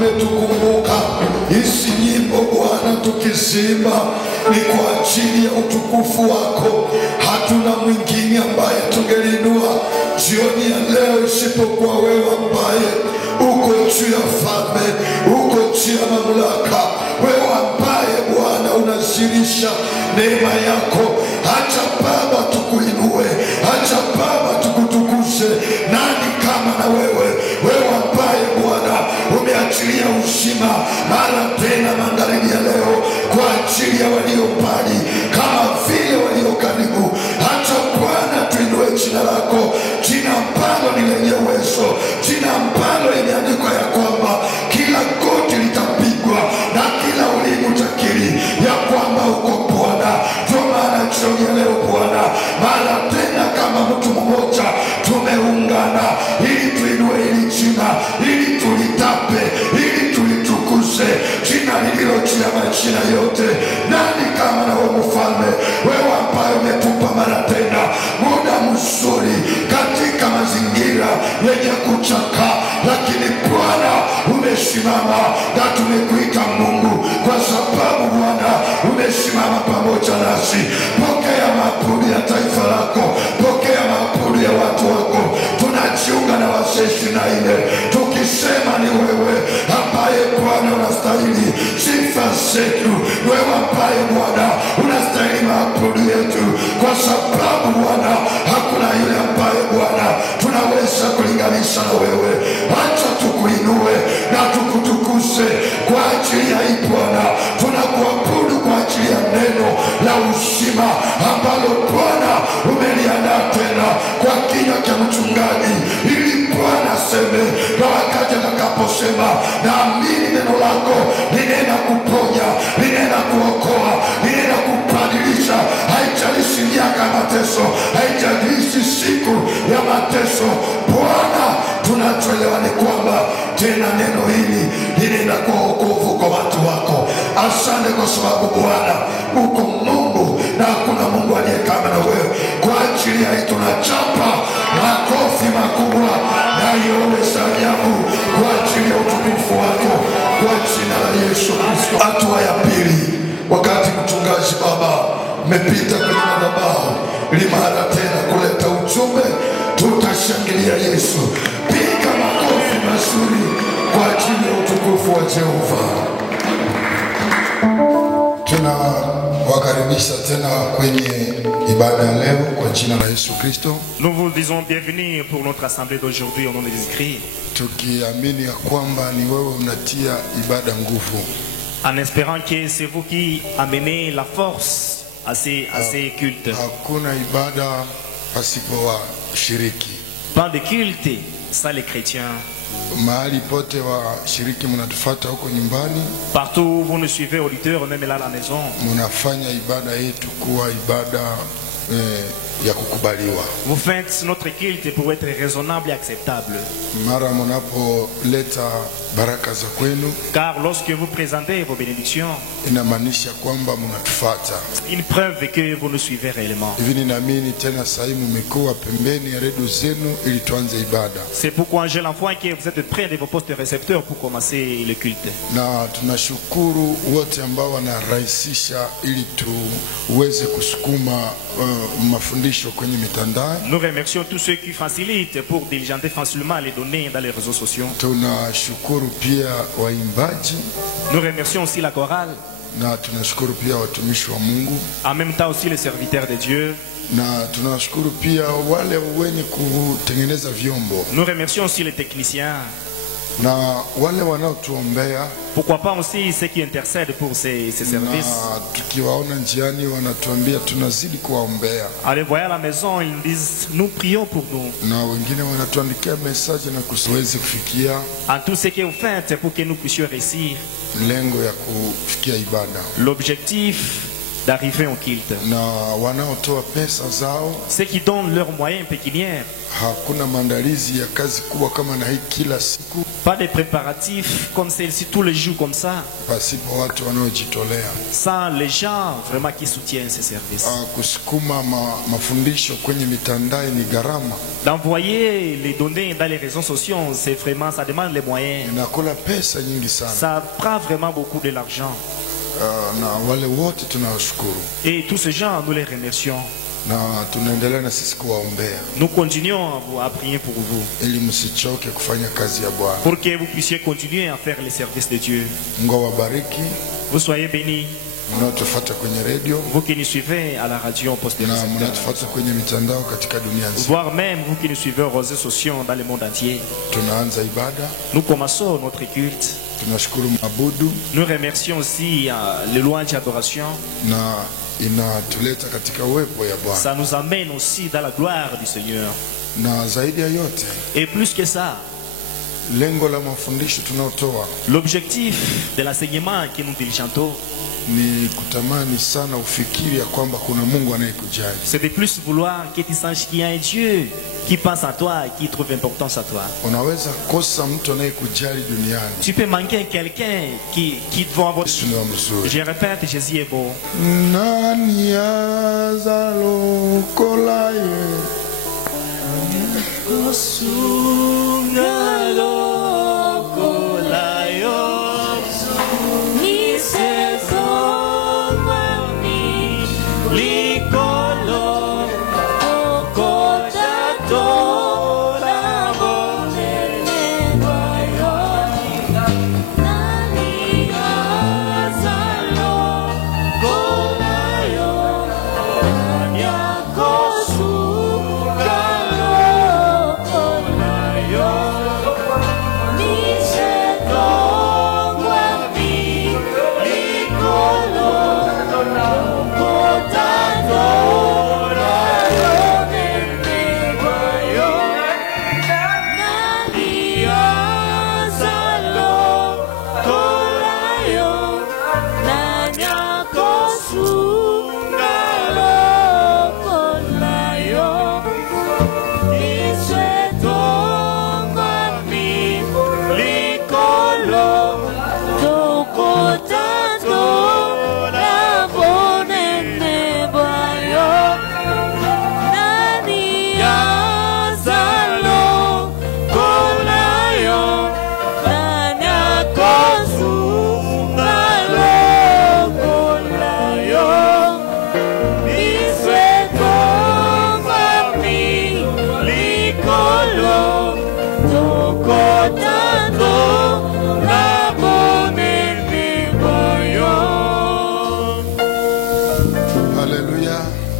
umetukumbuka. Hizi nyimbo Bwana tukizimba ni kwa ajili ya utukufu wako. Hatuna mwingine ambaye tungeliinua jioni ya leo isipokuwa wewe ambaye uko juu ya falme, uko juu ya mamlaka. Wewe ambaye Bwana unazilisha neema yako. Acha Baba tukuinue, acha Baba tukutukuze. Nani kama na wewe? Wewe ambaye Bwana umeachilia uzima mara tena magharibi ya leo kwa ajili ya walio mbali kama vile walio karibu. Acha Bwana tuinue jina lako, jina ambalo ni lenye uwezo, jina ambalo imeandikwa ya kwamba kila goti litapigwa na kila ulimi utakiri ya kwamba uko Bwana. Ndio maana jioni ya leo Bwana, mara tena kama mtu mmoja tumeungana ili tuinue hili jina, ili tulitape, ili tulitukuze jina lililo juu ya majina yote. Nani kama na wewe Mfalme, wewe ambaye umetupa mara tena muda mzuri katika mazingira yenye kuchakaa, lakini Bwana umesimama na tumekuita Mungu kwa sababu Bwana umesimama pamoja nasi. Pokea maabudu ya taifa lako, pokea maabudu ya watu wako. Tunajiunga na wazee 24 tukisema ni wewe ambaye Bwana unastahili sifa zetu, wewe ambaye Bwana unastahili maabudu yetu, kwa sababu Bwana hakuna yule ambaye Bwana tunaweza kulinganisha na wewe. Acha tukuinue na tukutukuze kwa ajili ya hii Bwana. Tunakuabudu kwa ajili ya neno la uzima ambalo Bwana umeliandaa tena kwa kinywa cha mchungaji, ili Bwana aseme na wakati atakaposema, naamini neno lako linena kuponya, linena kuokoa, linena kubadilisha. Haijalishi miaka ya mateso, haijalishi siku ya mateso. Bwana, tunachoelewa ni kwamba tena neno hili linena kwa wokovu kwa watu wako. Asante kwa sababu Bwana uko Mungu na hakuna Mungu aliye kama na wewe. Kwa ajili ya hii tunachapa makofi makubwa na yowe sajabu kwa ajili ya utukufu wako, kwa jina la Yesu Kristo. Hatua ya pili, wakati mchungaji Baba umepita kwenye madhabahu ili mara tena kuleta ujumbe, tutashangilia Yesu. Piga makofi mazuri kwa ajili ya utukufu wa Jehova. Tunawakaribisha tena kwenye ibada ya leo kwa jina la Yesu Kristo. Nous vous disons bienvenue pour notre assemblée d'aujourd'hui au nom de Jésus-Christ. Tukiamini ya kwamba ni wewe unatia ibada nguvu. En espérant que c'est vous qui amenez la force à ces cultes. Hakuna ibada pasipo washiriki. Pas de culte sans les chrétiens. Mahali pote washiriki mnatufuata huko nyumbani. Partout où vous nous suivez, auditeurs, même là à la maison. Mnafanya ibada yetu kuwa ibada ya kukubaliwa. Vous faites notre culte pour être raisonnable et acceptable. Mara mnapoleta baraka za kwenu, car lorsque vous présentez vos bénédictions, inamaanisha kwamba mnatufuata. Une preuve que vous nous suivez réellement. Hivi ninaamini tena sasa mmekuwa pembeni ya redio zenu ili tuanze ibada. C'est pourquoi j'ai l'enfant que vous êtes près de vos postes récepteurs pour commencer le culte. Na tunashukuru wote ambao wanarahisisha ili tuweze kusukuma mafundisho kwenye mitandao. Nous remercions tous ceux qui facilitent pour diligenter facilement les données dans les réseaux sociaux. Tunashukuru pia waimbaji. Nous remercions aussi la chorale. Na tunashukuru pia watumishi wa Mungu. En même temps aussi les serviteurs de Dieu. Na tunashukuru pia wale wenye kutengeneza vyombo. Nous remercions aussi les techniciens. Na wale wanaotuombea. Pourquoi pas aussi ceux qui intercèdent pour ces services. Na tukiwaona njiani wanatuambia tunazidi kuwaombea. Allez voir à la maison, ils disent nous prions pour nous. Na wengine wanatuandikia message na kusiwezi kufikia. En tout ce que vous faites pour que nous puissions réussir lengo ya kufikia ibada. L'objectif d'arriver en culte. na wanaotoa pesa zao. Ceux qui donnent leurs moyens pécuniaires. Hakuna maandalizi ya kazi kubwa kama na hii kila siku, Pas de préparatifs comme celle-ci tous les jours comme ça. pasipo watu wanaojitolea Sans les gens vraiment qui soutiennent ces services. kusukuma mafundisho kwenye mitandao ni gharama. D'envoyer les données dans les réseaux sociaux, c'est vraiment, ça demande les moyens. Inakula pesa nyingi sana. Ça prend vraiment beaucoup de l'argent. Na wale wote tunawashukuru Et tous ces gens, nous les remercions. na tunaendelea na sisi kuwaombea Nous continuons à prier pour vous. ili msichoke kufanya kazi ya Bwana. Pour que vous puissiez continuer à faire les services de Dieu. Mungu awabariki Vous soyez bénis. mnaotufuata kwenye radio Vous qui nous suivez à la radio Poste de na Récepteur. mnatufuata kwenye mitandao katika dunia nzima. Voire même vous qui nous suivez aux réseaux sociaux dans le monde entier. Tunaanza ibada, Nous commençons notre culte. tunashukuru mabudu Nous remercions aussi les louanges et adoration. na inatuleta katika uwepo ya Bwana. Ça nous amène aussi dans la gloire du Seigneur. Na zaidi ya yote, Et plus que ça, lengo la mafundisho tunaotoa l'objectif de l'enseignement que nous diligentons, ni kutamani sana ufikiri ya kwamba kuna Mungu anayekujali. c'est de plus vouloir que tu saches qu'il y a un Dieu qui pense à toi et qui trouve importance à toi. Unaweza kosa mtu anayekujali duniani. Tu peux manquer quelqu'un qui va avoir... Yesu ni wa mzuri. Je répète, Jésus est beau. Nani azalokola ye?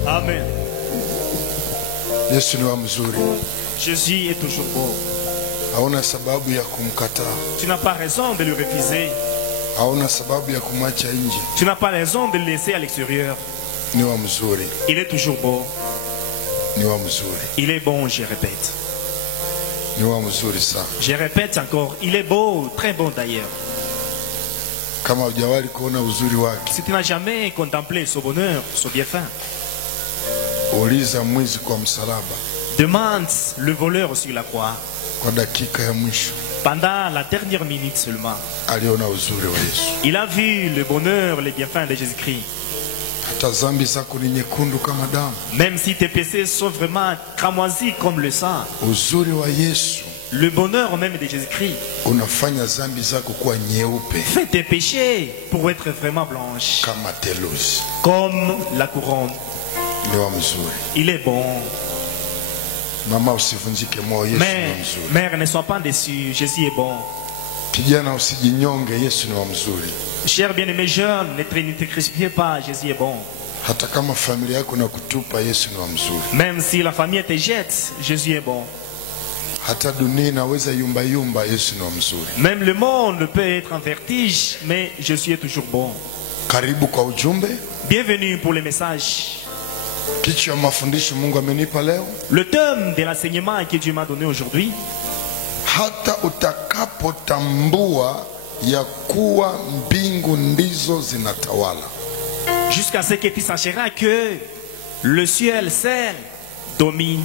Amen. Yesu ni wa mzuri. Jésus est toujours beau. Hauna sababu ya kumkataa. Tu n'as pas raison de le refuser. Hauna sababu ya kumwacha nje. Tu n'as pas raison de le laisser à l'extérieur. Ni wa mzuri. Il est toujours beau. Ni wa mzuri. Il est bon, je répète. Ni wa mzuri sana. Je répète encore, il est beau, très bon d'ailleurs. Kama hujawahi kuona uzuri wake, Si tu n'as jamais contemplé son bonheur, son bienfait, uliza mwizi kwa msalaba demande le voleur sur la croix. kwa dakika ya mwisho Pendant la dernière minute seulement, aliona uzuri wa Yesu. il a vu le bonheur, les bienfaits de Jésus-Christ. Hata dhambi zako ni nyekundu kama damu, Même si tes péchés sont vraiment cramoisis comme le sang, uzuri wa Yesu le bonheur même de Jésus-Christ unafanya dhambi zako kuwa nyeupe fait tes péchés pour être vraiment blanches, kama theluji. comme la couronne. Ni wa mzuri. Il est bon. Mama, usivunjike moyo, Yesu Mais, ni wa mzuri. mère, ne sois pas déçu, Jésus est bon. Kijana, usijinyonge, Yesu ni wa mzuri. Cher bien-aimé jeune, ne te crucifiez pas, Jésus est bon. Hata kama familia yako na kutupa, Yesu ni wa mzuri. Même si la famille te jette, Jésus est bon. Hata dunia inaweza yumba yumba, Yesu ni wa mzuri. Même le monde peut être en vertige, mais Jésus est toujours bon. Karibu kwa ujumbe. Bienvenue pour le message. Kichwa mafundisho Mungu amenipa leo, Le thème de l'enseignement que Dieu m'a donné aujourd'hui, hata utakapotambua ya kuwa mbingu ndizo zinatawala. Jusqu'à ce que tu sacheras que le ciel seul domine.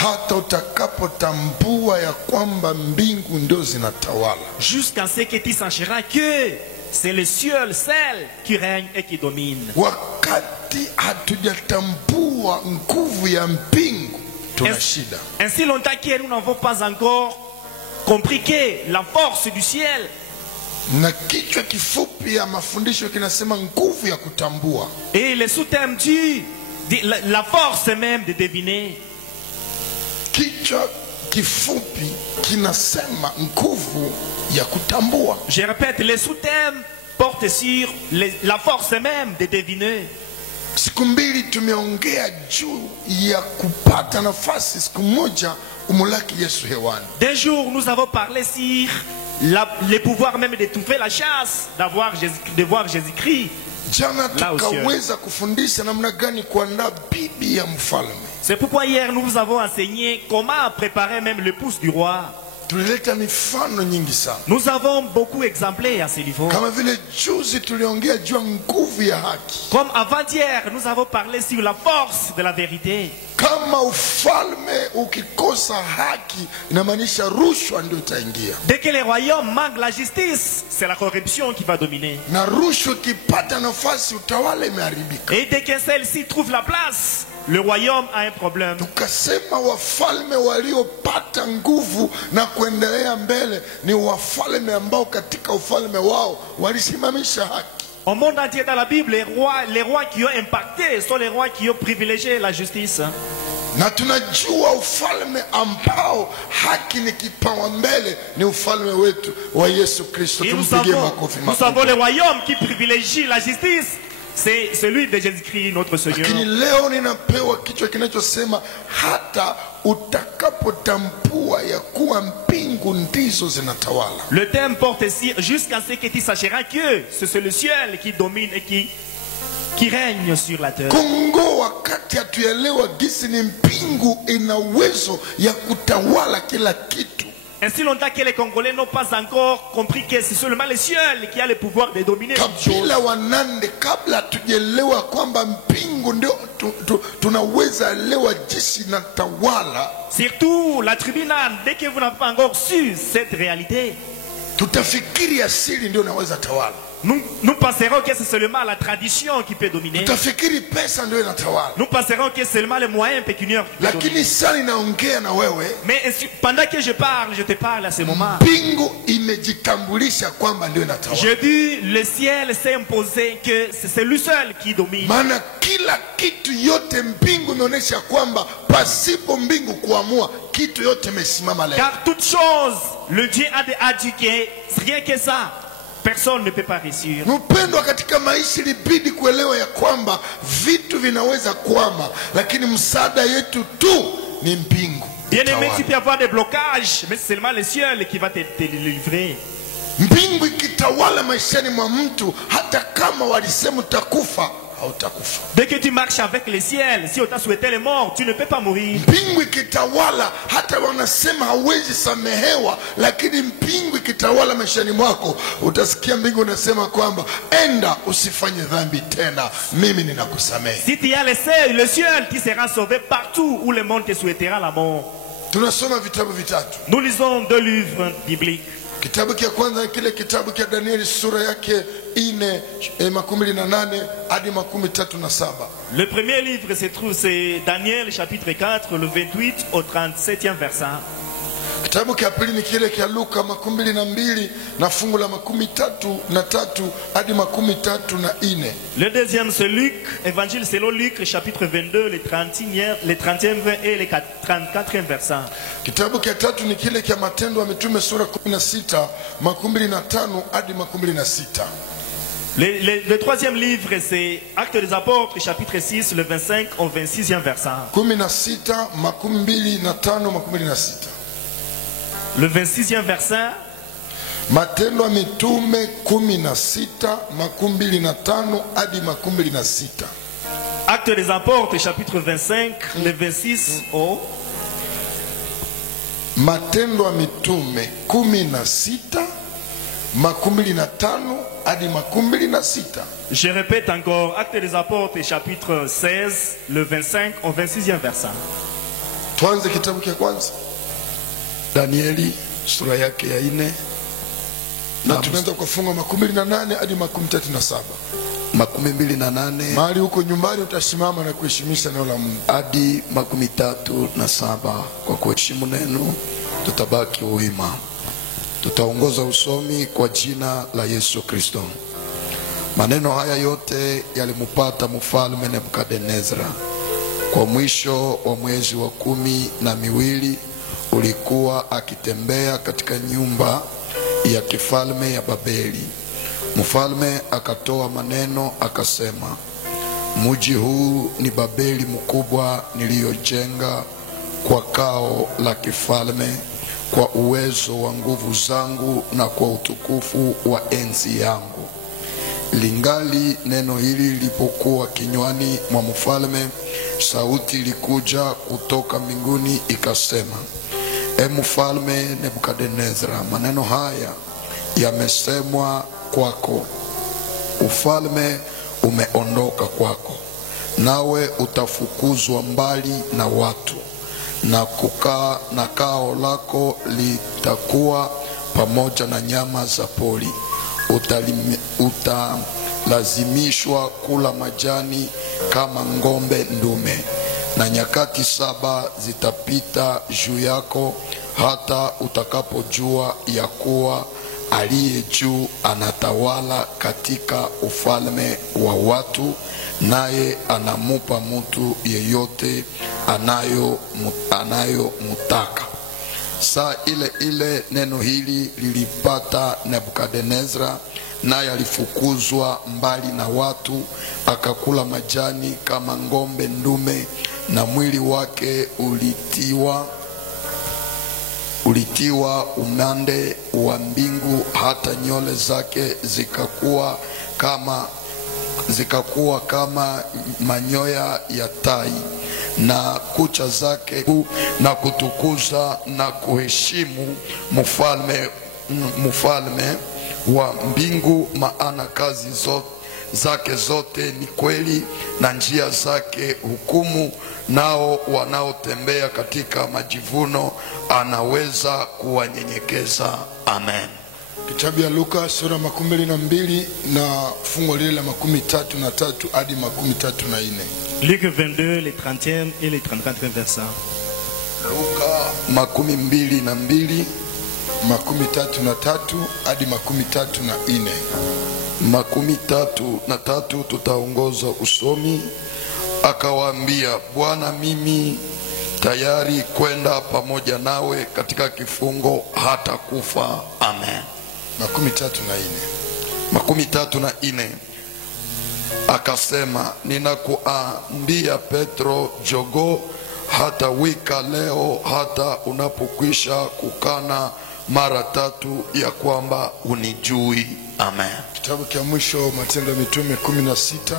hata utakapotambua ya kwamba mbingu ndio zinatawala. Jusqu'à ce que tu sacheras que c'est le ciel seul qui règne et qui domine. Wakati hatujatambua nguvu ya mbingu tuna shida. Ainsi longtemps que nous n'avons pas encore compris que la force du ciel. Na kichwa kifupi ya mafundisho kinasema nguvu ya kutambua. Et le sous-thème dit la force même de deviner. Kichwa kifupi kinasema nguvu ya kutambua. Je répète, le sous-thème porte sur la force même de deviner. Siku mbili tumeongea juu ya kupata nafasi siku moja umulaki Yesu hewani. D'un jour nous avons parlé sur le pouvoir même de trouver la chance de voir Jésus-Christ. Jana tukaweza kufundisha namna gani kuandaa bibi ya mfalme. C'est pourquoi hier nous vous avons enseigné comment préparer même l'épouse du roi. Tulileta mifano nyingi sana. Nous avons beaucoup exemplé à ce niveau. Kama vile juzi tuliongea juu ya nguvu ya haki. Comme avant-hier nous avons parlé sur la force de la vérité. Kama ufalme ukikosa haki inamaanisha rushwa ndio itaingia. Dès que les royaumes manquent la justice, c'est la corruption qui va dominer. Na rushwa ikipata nafasi utawala imeharibika. Et dès que celle-ci trouve la place, le royaume a un problème. Tukasema wafalme waliopata nguvu na kuendelea mbele ni wafalme ambao katika ufalme wao walisimamisha haki. Au monde entier dans la Bible, les rois qui ont impacté sont les rois qui ont privilégié la justice. Na tunajua ufalme ambao haki ni kipaumbele ni ufalme wetu wa Yesu Kristo. Tumpigie makofi. Nous savons les royaumes qui privilégient la justice. C'est celui de Jésus-Christ notre Seigneur. Lakini leo ninapewa kichwa kinachosema hata utakapotambua ya kuwa mbingu ndizo zinatawala. Le thème porte ici jusqu'à ce que tu sacheras que c'est le ciel qui domine et qui règne sur la terre. Kongo wakati hatuelewa gisi ni mbingu ina uwezo ya kutawala kila kitu. Ainsi longtemps que les Congolais n'ont pas encore compris que c'est seulement le ciel qui a le pouvoir de dominer toute chose. Kabila wanande kabla tujielewa kwamba mbingu ndio tunaweza elewa jinsi na tawala. Surtout la tribunal, dès que vous n'avez pas encore su cette réalité, tutafikiri asili ndio naweza tawala. Nous penserons que c'est seulement la tradition qui peut dominer. Tutafikiri pesa ndio inatawala. Nous penserons que c'est seulement les moyens pécuniaires qui peuvent dominer. Lakini sasa ninaongea na wewe. Mais pendant que je parle, je te parle à ce moment. Mbingu imejitambulisha kwamba ndio inatawala. Je dis le ciel s'est imposé que c'est lui seul qui domine. Maana kila kitu yote mbingu inaonyesha kwamba pasipo mbingu kuamua kitu yote imesimama leo. Car toute chose, le Dieu a dit que rien que ça. Personne ne peut pas réussir. Mpendwa, katika maisha ilibidi kuelewa ya kwamba vitu vinaweza kwama, lakini msaada yetu tu ni mbingu. Bien aimé, tu peux avoir des blocages, mais c'est seulement le ciel qui va te livrer. Mbingu ikitawala maishani mwa mtu, hata kama walisema utakufa, hautakufa. Dès que tu marches avec le ciel, si on t'a souhaité les morts, tu ne peux pas mourir. Mbingu ikitawala, hata wanasema hawezi samehewa, lakini mbingu ikitawala maishani mwako, utasikia mbingu unasema kwamba enda usifanye dhambi tena, mimi ninakusamehe. Si tu as le ciel, tu seras sauvé partout où le monde te souhaitera la mort. Tunasoma vitabu vitatu. Nous lisons 2 livres bibliques. Kitabu kia kwanza kile kitabu kia Danieli sura yake 4:28 hadi 37. Le premier livre se trouve, c'est Daniel chapitre 4, le 28 au 37e verset. Kitabu kia pili ni kile kia Luka 22 na fungu la 33 hadi 34. Le deuxième c'est Luc, évangile selon Luc chapitre 22, le 30e et le 34e verset. Kitabu kia tatu ni kile kia Matendo ya Mitume sura 16 25 hadi 26. Le troisième livre c'est Actes des Apôtres chapitre 6, le 25 au 26e verset. 16 25 26. Le 26e verset. Matendo ya Mitume 16 25 hadi 26. Actes des Apôtres chapitre 25, le 26 au. Matendo ya Mitume 16 25 hadi 26. Je répète encore, Actes des Apôtres, chapitre 16, le 25 au 26e verset. Tuanze kitabu cha kwanza, Danieli sura yake ya 4, na tunaanza kufunga 28 hadi 37. 28 mahali huko nyumbani utasimama na kuheshimisha neno la Mungu hadi 37. Kwa kuheshimu neno tutabaki wima. Tutaongoza usomi kwa jina la Yesu Kristo. Maneno haya yote yalimupata mfalme Nebukadnezar kwa mwisho wa mwezi wa 12 ulikuwa akitembea katika nyumba ya kifalme ya Babeli. Mfalme akatoa maneno akasema, mji huu ni Babeli mkubwa niliyojenga kwa kao la kifalme, kwa uwezo wa nguvu zangu na kwa utukufu wa enzi yangu. Lingali neno hili lilipokuwa kinywani mwa mfalme, sauti ilikuja kutoka mbinguni ikasema, mfalme Nebukadnezar, maneno haya yamesemwa kwako. Ufalme umeondoka kwako, nawe utafukuzwa mbali na watu, na kukaa na kao lako litakuwa pamoja na nyama za pori. Utalazimishwa kula majani kama ng'ombe ndume, na nyakati 7 zitapita juu yako hata utakapojua ya kuwa aliye juu anatawala katika ufalme wa watu, naye anamupa mtu yeyote anayomtaka. Saa ile ile neno hili lilipata Nebukadnezar, naye alifukuzwa mbali na watu, akakula majani kama ng'ombe ndume, na mwili wake ulitiwa umande wa mbingu, hata nywele zake zikakuwa kama manyoya ya tai, na kucha zake, na kutukuza na kuheshimu mfalme wa mbingu, maana kazi zake zote ni kweli, na njia zake hukumu, nao wanaotembea katika majivuno anaweza kuwanyenyekeza. Amen. Kitabu ya Luka sura 22 na fungo lile la 33 hadi 34. Luc 22, les 30e et les 34e versets. Luka 22 33 hadi 34. 33 tutaongoza usomi. Akawaambia, Bwana, mimi tayari kwenda pamoja nawe katika kifungo hata kufa. Amen. 34. Akasema, ninakuambia Petro, jogoo hata wika leo, hata unapokwisha kukana mara 3 ya kwamba unijui. Amen. Kitabu cha mwisho Matendo ya Mitume 16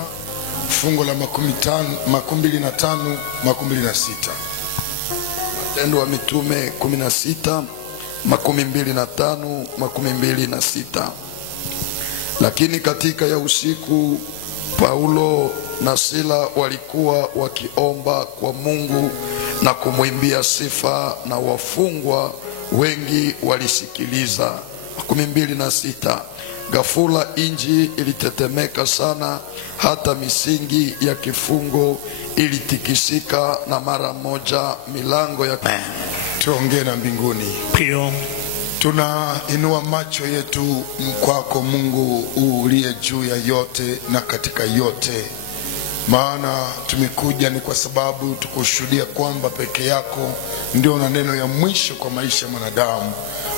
fungo la 25 26. Matendo ya Mitume 16 25 26. Lakini katika ya usiku Paulo na Sila walikuwa wakiomba kwa Mungu na kumwimbia sifa, na wafungwa wengi walisikiliza. 26. Ghafula inji ilitetemeka sana, hata misingi ya kifungo ilitikisika, na mara moja milango ya... Tuongee na mbinguni. Prions. Tunainua macho yetu kwako Mungu uliye juu ya yote na katika yote, maana tumekuja ni kwa sababu tukushuhudia kwamba peke yako ndio una neno ya mwisho kwa maisha ya mwanadamu.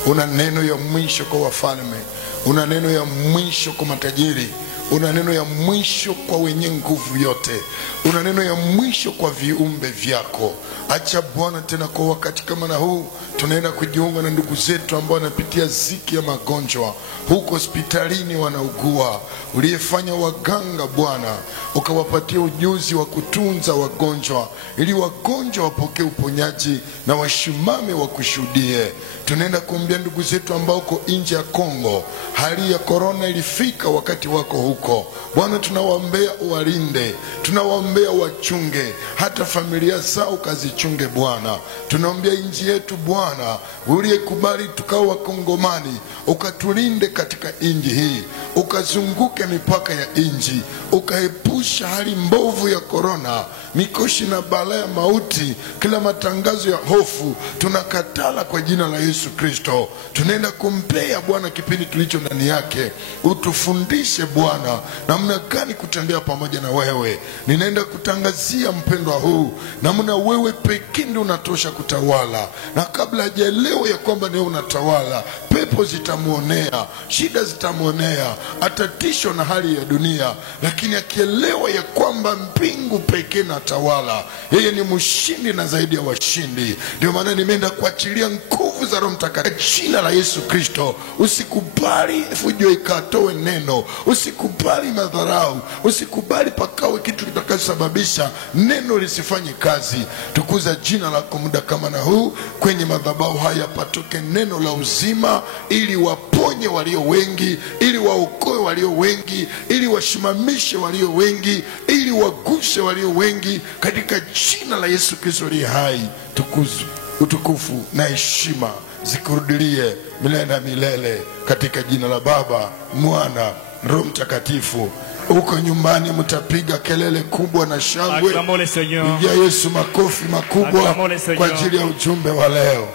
Una neno ya mwisho kwa wafalme, una neno ya mwisho kwa matajiri, una neno ya mwisho kwa wenye nguvu yote, una neno ya mwisho kwa viumbe vyako. Acha Bwana tena kwa wakati kama na huu tunaenda kujiunga na ndugu zetu ambao wanapitia ziki ya magonjwa huko hospitalini, wanaugua. Uliyefanya waganga Bwana ukawapatia ujuzi wa kutunza wagonjwa ili wagonjwa wapokee uponyaji na washimame wakushuhudie. Tunaenda kuombea ndugu zetu ambao uko nje ya Kongo, hali ya korona ilifika wakati wako huko Bwana, tunawaombea uwalinde, tunawaombea wachunge, hata familia zao kazichunge Bwana. Tunaombea nchi yetu Bwana, uliyekubali tukao Wakongomani, ukatulinde katika nchi hii, ukazunguke mipaka ya nchi, ukaepusha hali mbovu ya korona, mikoshi na balaa ya mauti, kila matangazo ya hofu tunakatala kwa jina la Yesu Kristo. Tunaenda kumpea Bwana kipindi tulicho ndani yake, utufundishe Bwana namna gani kutembea pamoja na wewe. Ninaenda kutangazia mpendwa huu namna wewe pekee ndiye unatosha kutawala, na kabla hajaelewa ya kwamba ni unatawala, pepo zitamuonea, shida zitamuonea, atatishwa na hali ya dunia, lakini akielewa ya kwamba mbingu pekee na tawala, yeye ni mshindi na zaidi ya washindi. Ndio maana nimeenda kuachilia nguvu za Roho Mtakatifu jina la Yesu Kristo. Usikubali fujo ikatoe neno, usikubali madharau, usikubali pakawe kitu kitakachosababisha neno lisifanye kazi. Tukuza jina lako muda kama na huu, kwenye madhabahu haya patoke neno la uzima, ili waponye walio wengi, ili waokoe walio wengi, ili washimamishe walio wengi, ili wagushe walio wengi, katika jina la Yesu Kristo aliye hai. Tukuzu, utukufu na heshima zikurudilie milele na milele, katika jina la Baba, Mwana, Roho Mtakatifu. Huko nyumbani mtapiga kelele kubwa na shangwe. Pigia Yesu makofi makubwa kwa ajili ya ujumbe wa leo.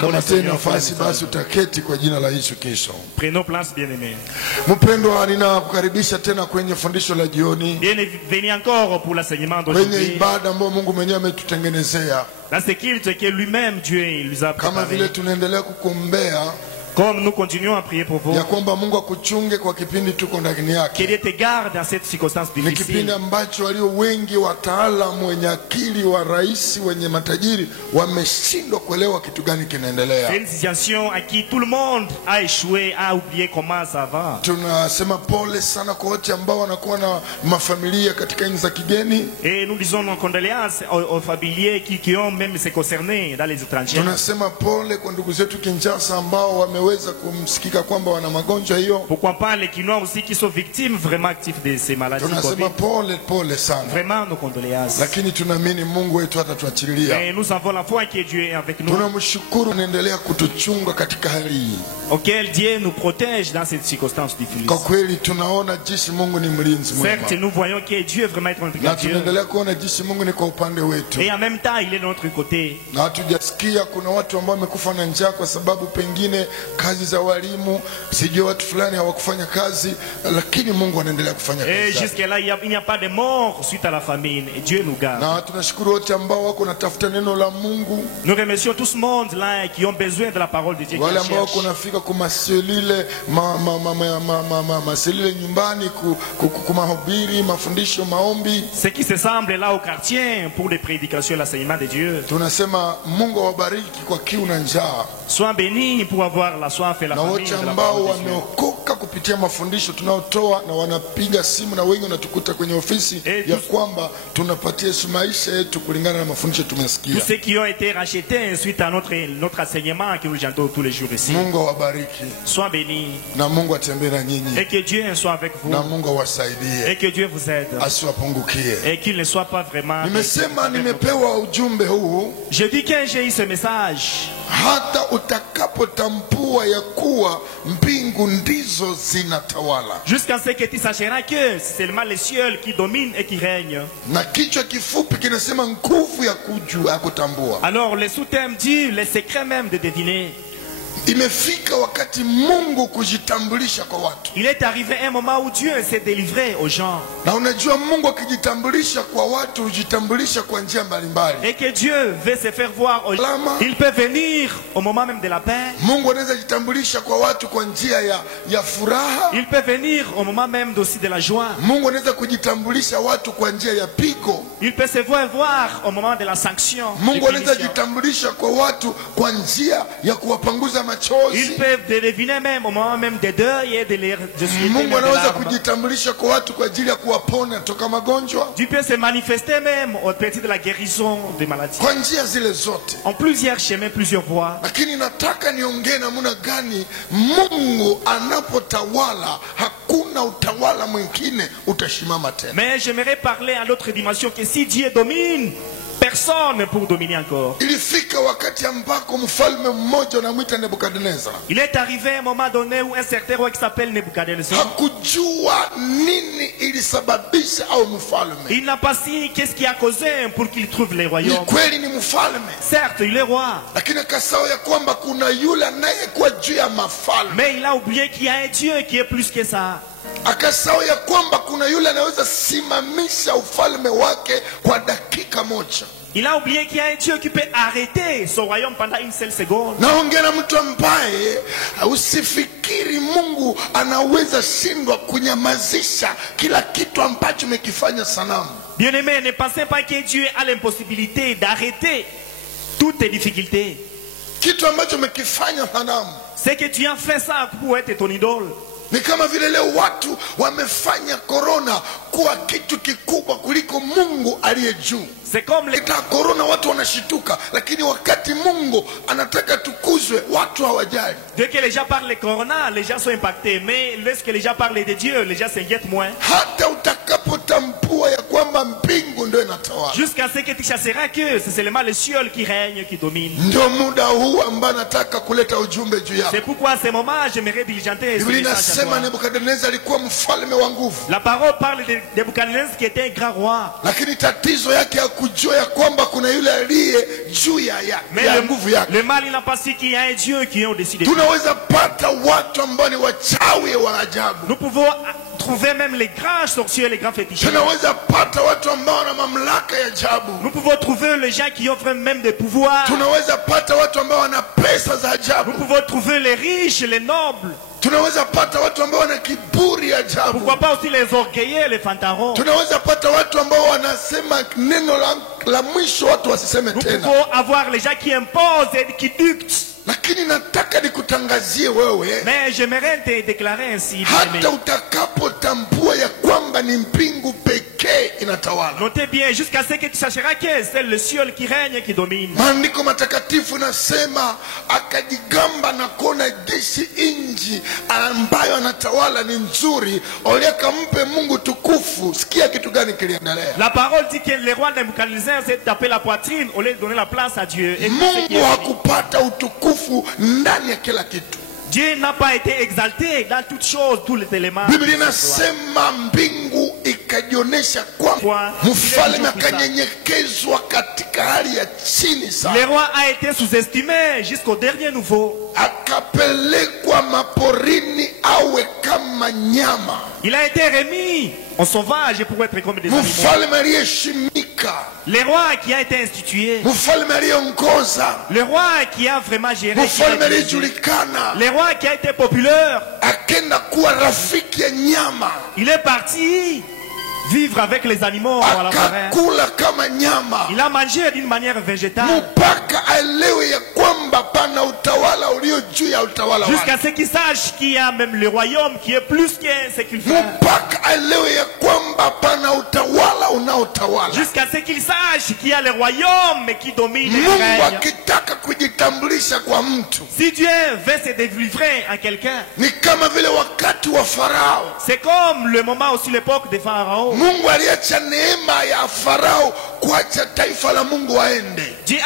Kama tena nafasi basi utaketi kwa jina la Yesu Kristo. Prenons place, bien-aimés. Mpendwa, ninakukaribisha tena kwenye fundisho la jioni. Bienvenue encore pour l'enseignement Kwenye d'aujourd'hui. ibada ambayo Mungu mwenyewe ametutengenezea. Dans ce que lui-même Dieu il nous a Kama vile préparé. tunaendelea kukuombea Comme nous continuons à prier pour vous, ya kwamba Mungu akuchunge kwa kipindi tuko ndani qu'il yake. ait te garde dans cette circonstance Ni kipindi difficile. ambacho walio wengi wataalamu wenye akili wa rais wenye matajiri wameshindwa kuelewa kitu gani C'est kinaendelea. une situation à qui tout le monde a échoué, a oublié comment ça va. Tunasema pole sana kwa wote ambao wanakuwa na mafamilia katika nchi za kigeni. Et nous disons nos condoléances aux familiers qui ont même se concernés dans les étrangers. Tunasema pole kwa ndugu zetu Kinshasa ambao wameweza kumsikika kwamba wana magonjwa hiyo. Pourquoi pas les Quinois aussi qui sont victimes vraiment actifs de ces maladies Tunasema COVID. pole sana. Vraiment nos condoléances. Lakini tunaamini Mungu wetu atatuachilia. Et nous avons la foi que Dieu est avec nous, Tunamshukuru, anaendelea kutuchunga katika hali hii. auquel Dieu nous protège dans cette circonstance difficile. Kwa kweli tunaona jinsi Mungu ni mlinzi mwema. Certes, nous voyons que Dieu est vraiment notre Na Dieu. tunaendelea kuona jinsi Mungu ni kwa upande wetu. Et en même temps, il est de notre côté. Na hatujasikia kuna watu ambao wamekufa na njaa kwa sababu pengine kazi za walimu, sijui watu fulani hawakufanya kazi, lakini Mungu anaendelea kufanya Et kazi. jusque-là, il n'y a pas de mort suite à la famine. Et Dieu nous garde. Na tunashukuru wote ambao wako natafuta neno la Mungu, Nous remercions tout ce monde-là qui ont besoin de la parole de Dieu. wale Qui ambao wako cherchent. nafika kumaselile maselile nyumbani kumahubiri, mafundisho, maombi. Ceux qui se semblent là au quartier pour les prédications et l'enseignement de Dieu. Tunasema Mungu awabariki kwa kiu na njaa, Sois bénis pour avoir la soif et la na famine wote de la ambao parole de Dieu. wameokoka kupitia mafundisho tunayotoa, na wanapiga simu na wengi wanatukuta kwenye ofisi ya kwamba tunapatia Yesu maisha yetu kulingana na mafundisho Tous tumesikia. ceux qui ont été rachetés suite à notre enseignement que nous chantons tous les jours ici. Mungu awabariki Sois bénis na Mungu atembee na et nyinyi que Dieu soit avec vous na Mungu awasaidie et que Dieu vous aide asiwapungukie. et qu'il ne soit pas vraiment. Nimesema nimepewa ujumbe huu Je dis que j'ai eu ce message. hata utakapotambua ya kuwa mbingu ndizo zinatawala. Jusqu'à ce que tu sacheras que c'est seulement les cieux qui dominent et qui règnent. Na kichwa kifupi kinasema nguvu ya kujua, ya kutambua. Alors le sous-thème dit les secrets même de deviner. Imefika wakati Mungu kujitambulisha kwa watu. Il est arrivé un moment où Dieu s'est délivré aux gens. Na unajua Mungu akijitambulisha kwa watu hujitambulisha kwa njia mbalimbali. Et que Dieu veut se faire voir aux gens. Il peut venir au moment même de la paix. Mungu anaweza jitambulisha kwa watu kwa njia ya furaha. Il peut venir au moment même aussi de la joie. Mungu anaweza kujitambulisha watu kwa njia ya pigo. Il peut se voir au moment de la sanction. Mungu anaweza jitambulisha kwa watu kwa njia ya kuwapanguza machozi. Ils peuvent deviner même au moment même des deuils et de les Mungu anaweza kujitambulisha kwa watu kwa ajili ya kuwaponya toka magonjwa. Dieu peut se manifester même au petit de la guérison des maladies. Kwa njia zile zote. En plusieurs chemins, plusieurs voies. Lakini nataka niongee namna gani Mungu anapotawala hakuna utawala mwingine utasimama tena. Mais j'aimerais parler à l'autre dimension que si Dieu domine, personne pour dominer encore. Ilifika wakati ambako mfalme mmoja anamuita Nebukadnezar. Il est arrivé un moment donné où un certain roi qui s'appelle Nebuchadnezzar. Hakujua nini ilisababisha au mfalme. Il n'a pas su qu'est-ce qui a causé pour qu'il trouve les royaumes. Ni kweli ni mfalme. Certes, il est roi. Lakini akasahau ya kwamba kuna yule anayekuwa juu ya mafalme. Mais il a oublié qu'il y a un Dieu qui est plus que ça. Akasahau ya kwamba kuna yule anaweza simamisha ufalme wake kwa dakika moja. Il a oublié qu'il y a un Dieu qui peut arrêter son royaume pendant une seule seconde. Naongea na mtu ambaye usifikiri Mungu anaweza shindwa kunyamazisha kila kitu ambacho umekifanya sanamu. Bien-aimés, ne pensez pas que Dieu a l'impossibilité d'arrêter toutes tes difficultés. Kitu ambacho umekifanya sanamu. C'est que tu as fait ça pour être ton idole. Ni kama vile leo watu wamefanya corona kuwa kitu kikubwa kuliko Mungu aliye juu. C'est comme les corona watu wanashituka, lakini wakati Mungu anataka tukuzwe watu hawajali. Dès que les gens parlent de corona, les gens sont impactés, mais lorsque les gens parlent de Dieu, les gens s'inquiètent moins. Hata utakapotambua ya kwamba mbingu ndio inatawala. Jusqu'à ce que tu chasseras que c'est seulement le ciel qui règne, qui domine. Ndio muda huu ambao nataka kuleta ujumbe juu yako. C'est pourquoi à ce moment j'aimerais diligenter. Biblia inasema Nebukadnezar alikuwa mfalme wa nguvu. La parole parle de Nebuchadnezzar qui était un grand roi. Lakini tatizo yake kujua ya kwamba kuna yule aliye juu ya nguvu yake. Le mal il n'a pas su qu'il y a un Dieu qui est au-dessus de tout. Tunaweza pata watu ambao ni wachawi wa ajabu. Nous pouvons trouver même les grands sorciers, les grands fétichistes. Tunaweza pata watu ambao wana mamlaka ya ajabu. Nous pouvons trouver les gens qui offrent même des pouvoirs. Tunaweza pata watu ambao wana pesa za ajabu. Nous pouvons trouver les riches, les nobles. Tunaweza pata watu ambao wana kiburi ajabu. Pourquoi pas aussi les orgueilleux, les fantarons. Tunaweza pata watu ambao wanasema neno la mwisho watu wasiseme tena. Nous pouvons avoir les gens qui imposent et qui dictent. Lakini nataka nikutangazie wewe. Mais j'aimerais te déclarer ainsi. Hata utakapotambua ya kwamba ni mbingu pekee inatawala. Notez bien, jusqu'à ce que tu sacheras que c'est le ciel qui règne, qui domine. Maandiko matakatifu nasema akajigamba na kuona jinsi inji ambayo anatawala ni nzuri, oliakampe Mungu tukufu. Sikia kitu gani kiliendelea. La parole dit que le roi Nebuchadnezzar s'est tapé la poitrine au lieu de donner la place à Dieu. Et Mungu hakupata utukufu ndani ya kila kitu. Dieu n'a pas été exalté dans toutes choses, tous les éléments. Biblia inasema mbingu ikajionesha kwamba mfalme akanyenyekezwa katika hali ya chini sana. Le roi a été sous-estimé jusqu'au dernier niveau. Akapelekwa maporini awe kama nyama. Il a été remis en sauvage pour être comme des animaux. Mfalme aliyeshimika. Le roi qui a été institué. Mfalme aliyeongoza. Le roi qui a vraiment géré. Mfalme aliyejulikana. Le roi qui a été populaire. Akenda kuwa rafiki ya nyama. Il est parti vivre avec les animaux à la forêt. Akakula kama nyama. Il a mangé d'une manière végétale. Mpaka aelewe ya kwamba pana utawala ulio juu ya utawala wake. Jusqu'à ce qu'il sache qu'il y a même le royaume qui est plus que ce qu'il fait. Mpaka aelewe ya kwamba pana utawala unaotawala. Jusqu'à ce qu'il sache qu'il y a le royaume qui domine et Mungu règne. akitaka kujitambulisha kwa mtu. Si Dieu veut se délivrer à quelqu'un, Ni kama vile wakati wa Farao. c'est comme le moment aussi l'époque de Pharaon. Mungu aliacha neema ya Farao kuacha taifa la Mungu waende. Dieu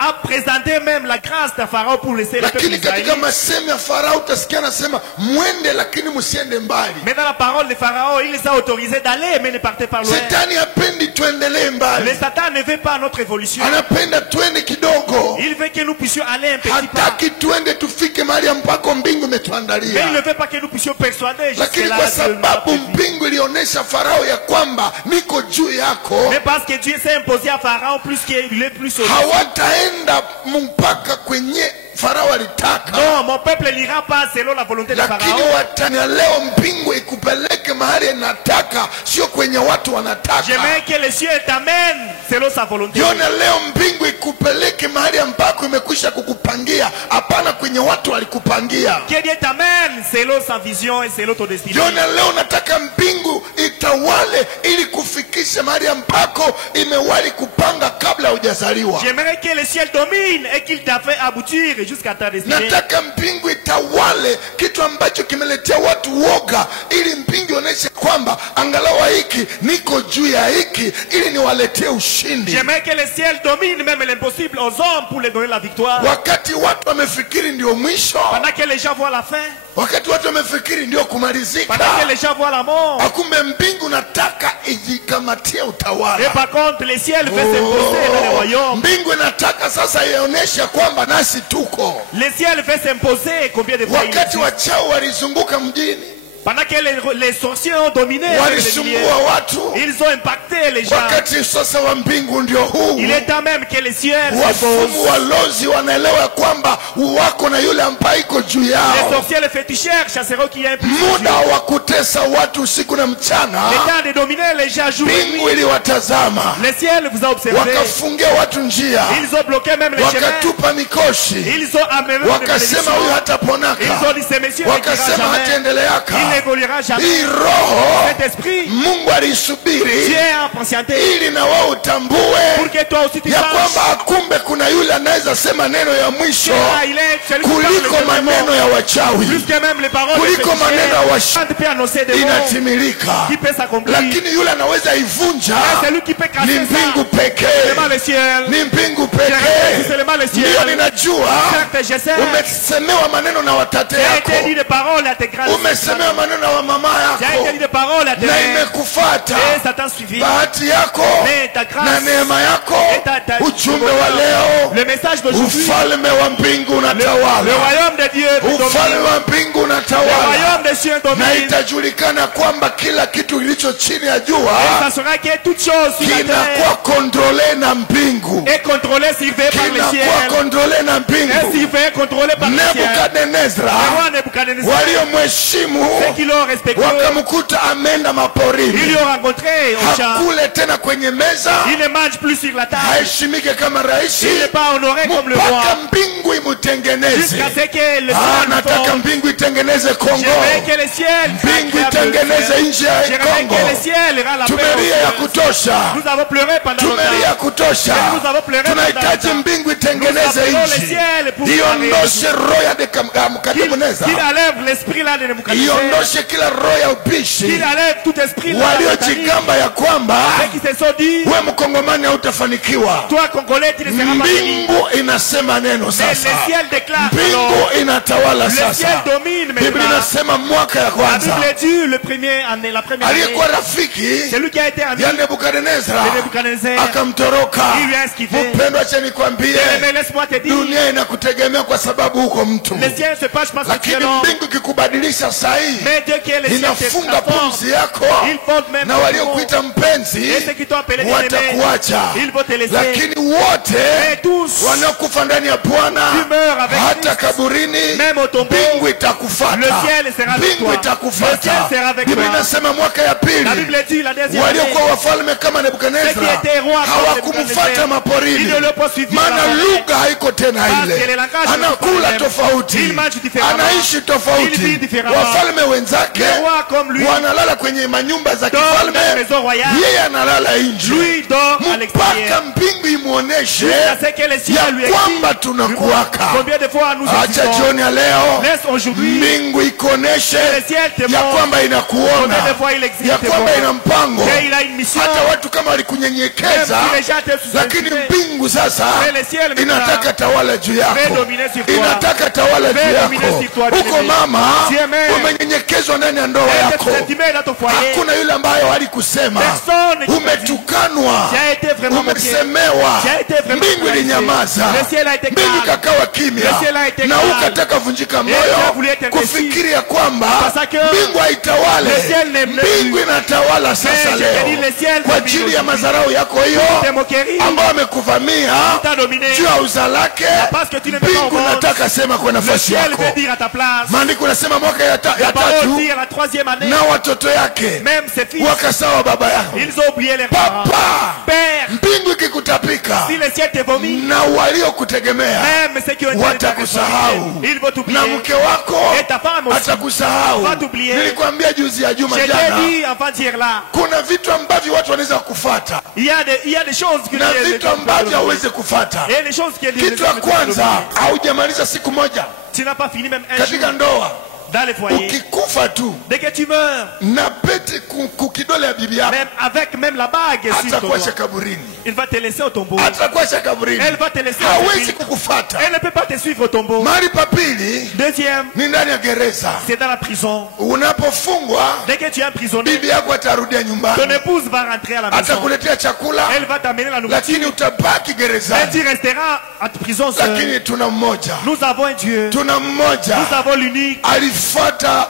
a présenté même la grâce de Pharaon pour laisser le peuple lakini katika d'Israël. masemi ya Farao utasikia anasema mwende lakini msiende mbali. Mais dans la parole de Pharaon, il les a autorisés d'aller, mais ne partez pas loin. Shetani hapendi tuendelee Le mbali, Satan ne veut pas notre évolution. anapenda tuende kidogo, Il veut que nous puissions aller un petit pas. hataki tuende tufike mahali ambako mbingu Mais il ne imetuandalia. veut pas que nous puissions persuader Lakini jusque-là. kwa Dieu nous a sababu prévenu. mbingu ilionyesha Farao ya kwamba niko juu yako, Mais parce que Dieu s'est imposé à Pharaon plus qu'il est plus au-dessus. hawataenda mpaka kwenye Farao alitaka, Non, mon peuple n'ira pas selon la volonté de lakini Pharaon. watania leo mbingu ikupeleke mahali inataka, sio kwenye watu wanataka. J'aimerais que le ciel t'amène selon sa volonté. Jiona leo mbingu ikupeleke mahali ambako imekwisha kukupangia, hapana kwenye watu walikupangia. Que Dieu t'amène selon sa vision et selon ton destin. Jiona leo nataka mbingu itawale ili kufikisha mahali ambako imewali kupanga kabla hujazaliwa. J'aimerais que le ciel domine et qu'il t'a fait aboutir jusqu'à ta destinée. Nataka mbingu itawale kitu ambacho kimeletea watu woga, ili mbingu ioneshe kwamba angalau hiki niko juu ya hiki ili niwaletee ushindi. J'aimerais que le ciel domine même l'impossible aux hommes pour leur donner la victoire. Wakati watu wamefikiri ndio mwisho, Pendant que les gens voient la fin, wakati watu wamefikiri ndio kumalizika, pendant que les gens voient la mort, akumbe mbingu nataka ijikamatie et utawala. par contre le ciel veut s'imposer dans les royaumes. Mbingu inataka sasa ionyeshe kwamba nasi tuko. Le ciel veut s'imposer combien de fois il Wakati existe. wachao walizunguka mjini, Pendant que les sorciers ont dominé avec les milliers, walisumbua watu, ils ont impacté les gens. wakati sasa wa mbingu ndio huu. Il est temps même que les ciels Wafumu s'imposent. walozi wanaelewa kwamba wako na yule ambaye iko juu Les yao. sorciers, les féticheurs, chasseront qui est Muda wa kutesa watu usiku na mchana, le temps de dominer les gens jour et mbingu nuit. iliwatazama, Le ciel vous a observé. wakafungia watu njia, Ils ont bloqué même les chemins. wakatupa mikoshi, Ils ont amené des wakasema huyu malédictions. hataponaka, Ils ont dit ce monsieur ne wakasema jamais. hataendeleaka. Il n'évoluera jamais. Hii roho Cet esprit, Mungu Dieu alisubiri a patienté ili na wao utambue pour que toi aussi tu ya saches. kwamba kumbe kuna yule anaweza sema neno ya mwisho Ah, il est celui qui parle kuliko le maneno dernier ya mot. wachawi, Plus que même les paroles kuliko maneno ya Quand tu peux annoncer des mots inatimilika. qui peut s'accomplir. Lakini yule anaweza ivunja C'est lui qui peut ni casser mbingu ça. pekee, Seulement le ciel. ni mbingu C'est pekee. seulement le Ndiyo ciel. ninajua Certes, je sais. umesemewa maneno na watate J'ai été dit yako, des paroles à tes grands. umesemewa maneno na wamama J'ai été yako dit des paroles à tes na mères. imekufata. Et ça t'a suivi. Bahati yako Mais ta grâce. na neema yako, Et ta ujumbe wa leo, Le message d'aujourd'hui. ufalme wa mbingu Le unatawala, royaume de Dieu ufalme domine. wa mbingu Le unatawala, royaume des cieux na domine. itajulikana kwamba kila kitu kilicho chini ya Et jua ça sera que toute chose sur la kinakuwa terre kontrole na mbingu, est contrôlée, surveillée par le kinakuwa ciel. kontrole na Est mbingu. surveillée, contrôlée par le ciel. Le Nebukadnezra roi Nebuchadnezzar, waliomheshimu ceux qui l'ont respecté, wakamkuta ameenda ils maporini, l'ont rencontré au champ. hakule tena kwenye meza, Il ne mange plus sur la table. haheshimike kama raisi, Il n'est pas honoré comme le mpaka roi. mbingu imutengeneze. Jusqu'à ce que le Ah, ciel nataka forme. mbingu itengeneze Kongo, J'aimerais que le ciel mbingu itengeneze nchi ya J'aimerais Kongo. que le ciel rend la paix au Tumelia ya ciel. kutosha, Nous avons pleuré pendant tumelia ya longtemps. kutosha. Nous avons pleuré Tunahitaji pendant mbingu Nous itengeneze appelons le nchi, ciel pour iondoshe roho ya qu'il Nebukadneza, enlève l'esprit là de Nebuchadnezzar. iondoshe kila roho ya ubishi. Qu'il enlève tout esprit là de Satan. Waliojigamba ya kwamba Ceux qui se sont dit, we mkongomani hautafanikiwa, toi Congolais, tu ne seras pas béni. mbingu inasema neno Mais le sasa, ciel déclare mbingu alors. inatawala Le ciel sasa. domine Biblia maintenant. inasema mwaka ya La kwanza Bible dit la première année. aliyekuwa rafiki C'est lui qui a été ami ya Nebukadnezra de Nebuchadnezzar. akamtoroka. Il lui a esquivé. Mpendwa, acha nikwambie, Mais laisse-moi te dire, dunia inakutegemea kwa sababu huko mtu, le ciel se passe parce que tu es lakini l'homme. mbingu ikikubadilisha sahihi Mais Dieu qui est le ciel te inafunga transforme. pumzi yako, Il fonde même na ton waliokuita Et mpenzi ceux qui t'ont appelé bien-aimé, watakuacha, ils vont te laisser. lakini wote Mais tous, wanaokufa ndani ya Bwana tu meurs avec hata Christ. kaburini, Même au tombeau, mbingu itakufata, le ciel sera avec mbingu toi. itakufata. Le ciel sera avec Biblia toi. inasema mwaka ya La pili Bible dit la deuxième année, waliokuwa wafalme kama ceux qui Nebukadnezra étaient rois comme hawakumfuata Nebuchadnezzar, maporini, ils ne l'ont pas suivi maana par la lugha haiko tena Parce que ile, les langages ne sont anakula pas les mêmes. tofauti, Il mange différemment. anaishi Il tofauti. vit différemment. Wafalme wenzake Les rois comme lui lui wanalala kwenye manyumba za dort kifalme, dans la maison royale. yeye analala nje. Lui dort à Mpaka l'extérieur. mbingu imuoneshe Jusqu'à ce que les cieux lui ya kwamba expliquent tunakuwaka. combien de fois nous Acha existons. jioni ya leo Laisse aujourd'hui mbingu ikuoneshe le ciel te ya montre kwamba inakuona, combien de fois il existe ya kwamba ina mpango. et il a une mission. Hata watu kama Même walikunyenyekeza, si les gens te lakini sous-estimés, mbingu sasa mais le ciel inataka tawala juu veut yako, dominer sur toi. inataka tawala juu Veut yako. dominer sur toi, Huko bien-aimé. mama, Tu es mère. umenyenyekezwa ndani ya ndoa Et yako. d'être estimé dans ton foyer. Hakuna yule ambaye walikusema, Personne qui t'a dit. umetukanwa, Tu as été vraiment moqué. umesemewa, Tu as été vraiment mbingu moqué. ilinyamaza, Le ciel a été mbingu calme. ikakawa kimya, Le ciel a été na calme. ukataka vunjika tu as voulu moyo être kufikiria kwamba Parce que mbingu haitawale. le ciel n'aime plus. Mbingu inatawala sasa Mais je te dis, leo le ciel kwa domine ajili ya aujourd'hui. madharau yako Tes hiyo moqueries ambao amekuvamia t'ont dominé. juu ya uza lake. Parce que tu ne peux pas Mbingu au monde. nataka sema kwa Le nafasi ciel yako. veut dire à ta place. Maandiko nasema mwaka ya La parole tatu dit à la 3e année, na watoto yake même ses fils, wakasawa baba yao. ils ont oublié les parents. Papa, Père, mbingu ikikutapika si le ciel te vomit, na waliokutegemea même ceux qui ont été watakusahau, ils vont t'oublier. na mke wako Et ta femme aussi. atakusahau. Va t'oublier. Nilikwambia juzi ya juma Je t'ai jana, dit avant-hier là, kuna vitu ambavyo watu wanaweza kufata il y a des choses que na les vitu ambavyo hauwezi kufata. et les choses qui Kitu ya kwanza, haujamaliza siku moja tu n'as pas fini même un katika jour ndoa, dans les foyers. ukikufa tu Dès que tu meurs, na pete kukidole ya bibi yako même avec même la bague sur ton atakuacha doigt, kaburini, il va te laisser au tombeau. atakuacha kaburini, Elle va te laisser au hawezi tombeau. kukufata. Elle ne peut pas te suivre au tombeau. Mahali pa pili Deuxième, ni ndani ya gereza. c'est dans la prison. Unapofungwa, Dès que tu es emprisonné, bibi yako atarudia ton nyumbani, épouse va rentrer à la maison. atakuletea chakula, Elle va t'amener la nourriture. lakini utabaki Et gerezani. tu resteras à ta prison seul. Lakini tuna mmoja, Nous avons un Dieu. tuna mmoja Nous avons l'unique alifuata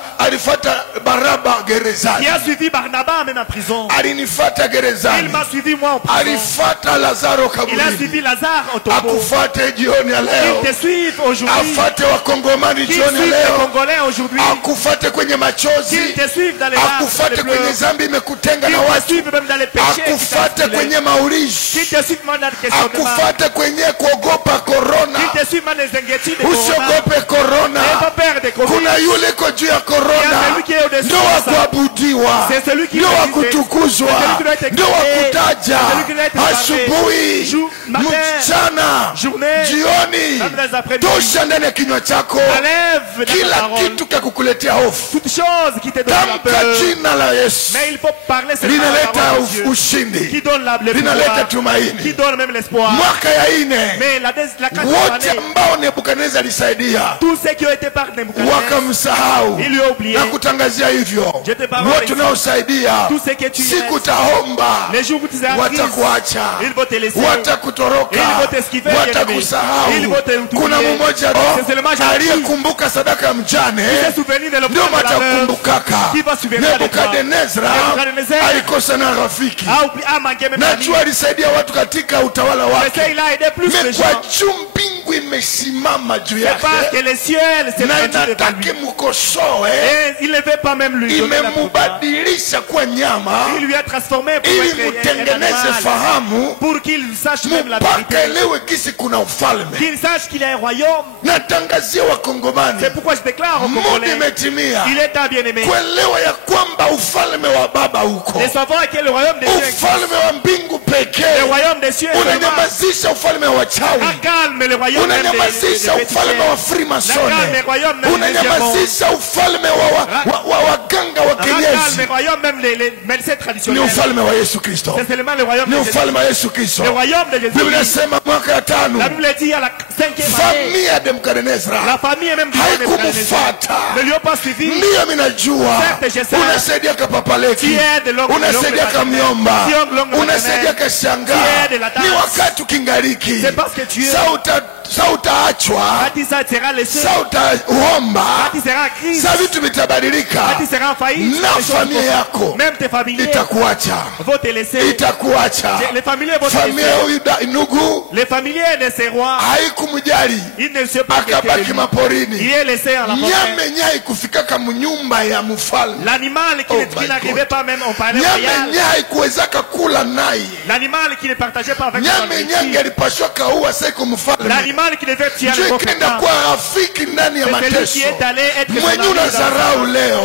Baraba qui gerezani, a suivi Barnabas même en prison. alinifuata Il gerezani, m'a suivi moi en prison. alifuata Lazaro Il a kaburini, suivi Lazare au tombeau. akufuate jioni ya Qu'il leo, te suive aujourd'hui. afate wakongomani Qu'il jioni ya suive les leo, Congolais aujourd'hui. akufate kwenye Qu'il machozi, te suive dans les larmes, dans akufate les kwenye pleurs. zambi imekutenga Qu'il na te watu, suive même dans les péchés. akufate kwenye maulizi, Qu'il te suive même dans les questionnements. akufate kwenye kuogopa korona. Qu'il te suive même dans les inquiétudes de corona. Usiogope korona, N'aie pas peur de Covid. kuna yule iko juu ya Il y a korona, celui qui est au-dessus ndio de wa ça. kuabudiwa, C'est celui qui ndio wa existe. kutukuzwa, C'est celui qui doit être ndio wa exalté. kutaja C'est celui qui doit être parlé. asubuhi, Jour, matin, mchana, journée, jioni. même dans les après-midi. Tosha ndani ya kinywa chako Enlève dans ta kila parole kitu ka kukuletea hofu. toute chose qui te donne la Tamka peur. jina la Yesu, Mais il faut parler seulement la linaleta parole de Dieu. ushindi, Qui donne le linaleta pouvoir. Qui tumaini. donne même l'espoir. Mwaka ya ine, Mais la 4e wote année, ambao Nebukadneza alisaidia tous ceux qui ont été par Nebuchadnezzar, wakamsahau ils lui ont oublié. na kutangazia hivyo, Je te parle wote ici. unaosaidia Tous ceux que tu siku aides, utaomba, les jours où tu seras triste, watakuacha, ils vont te laisser. watakutoroka, Ils vont t'esquiver, bien-aimé. watakusahau. Ils vont te oublier. Kuna mmoja C'est seulement Jésus. aliyekumbuka sadaka ya mjane, Se souvenir de ndio l'opération de la veuve. matakumbukaka. Qui va souvenir de toi? Nebukadnezra Nebuchadnezzar alikosa na rafiki, a manqué même la vie. najua alisaidia watu katika utawala Mais wake, ça, il a aidé plus de mais gens. kwa juu mbingu imesimama juu C'est parce yake que le ciel s'est na rendu devant inataki lui. mkosoe, Et il ne veut pas même lui donner la pouvoir. imemubadilisha kuwa nyama Il lui a transformé pour ili être un mtengeneze animal. fahamu Pour qu'il sache même la mpaka vérité. elewe kisi kuna ufalme. Qu'il sache qu'il y a un royaume. Natangazia Wakongomani, C'est pourquoi je déclare aux muda Congolais, imetimia il est temps bien aimé. kuelewa ya kwamba ufalme wa Baba huko, De savoir que le royaume des cieux existe. ufalme wa mbingu Le pekee royaume des cieux est vraiment. unanyamazisha ufalme wa wachawi, Calme le royaume même des unanyamazisha ufalme wa féticheurs. Freemasone, Calme le royaume même des diamants. unanyamazisha ufalme wa waganga wa Calme kienyeji. le royaume même des médecins Ni traditionnels. ufalme wa Yesu Kristo, C'est seulement le royaume ni de Jésus. ufalme wa Yesu Kristo. Le royaume de Jésus. Biblia inasema mwaka ya tano La Bible dit à la 5e année, familia ya Nebukadnezra la famille est même du haikumfuata. ne lui ont pas suivi. Ndiyo minajua Certes, je sais. unasaidia kapapaleki, Qui est de l'oncle, unasaidia l'oncle kamyomba, maternel. Qui est unasaidia Qui kashanga. est de la tasse. Ni wakati ukingaliki, C'est parce que tu es. sa utaachwa, Quand il sera laissé. sa utaomba, Quand il sera en crise. sa vitu vitabadilika, Quand il sera en faillite. na les choses familia vont- yako Même tes familiers itakuacha, vont te laisser. itakuacha. Les familiers vont te Familia laisser. huyu ndugu Les familiers de ces rois, haikumjali, ils ne se pas akabaki Il maporini. est laissé à la forêt. Nyame nyai kufikaka mnyumba ya mfalme. L'animal Oh qui my n'arrivait God. pas même au palais Nyame royal. nyai kuwezaka kula naye. L'animal L'animal qui ne partageait pas avec Nyame nyange alipashwa kaua siku mfalme. l'animal qui devait tuer le Kenda prophète. kwa rafiki ndani ya C'est celui mateso. qui est allé être Mwenye unazarau leo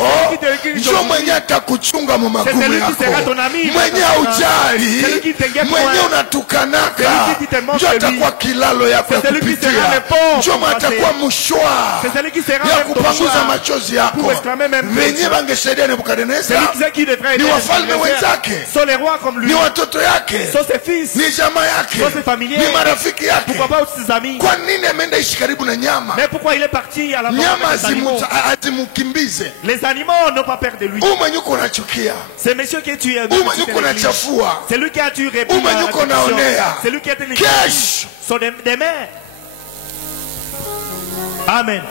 njo mwenye atakuchunga mu C'est magumu celui qui sera yako. ton ami. Mwenye haujali, Celui qui t'inquiète mwenye point. unatukanaka Celui qui te manque njo de atakuwa lui. kilalo yako ya C'est celui qui kupitia. sera le pont Njo pour atakuwa passer. mshwa C'est celui qui sera ya même ton kupanguza choix machozi yako. pour exclamer même Wenye bangesaidia Nebukadneza celui qui devrait ni aider wafalme les wenzake, sont les rois comme lui, ni watoto yake, sont ses fils, ni jamaa yake, sont ses familiers, ni marafiki yake. pourquoi pas aussi ses amis. Kwa nini ameenda ishi karibu na nyama? Mais pourquoi il est parti à la mort Nyama des animaux? azimukimbize. Les animaux n'ont pas peur de lui. Umanyuko unachukia, C'est monsieur qui a tué umanyuko unachafua, c'est lui qui a tué umanyuko unaonea. c'est lui qui a été Kesho sont des mères. Amen.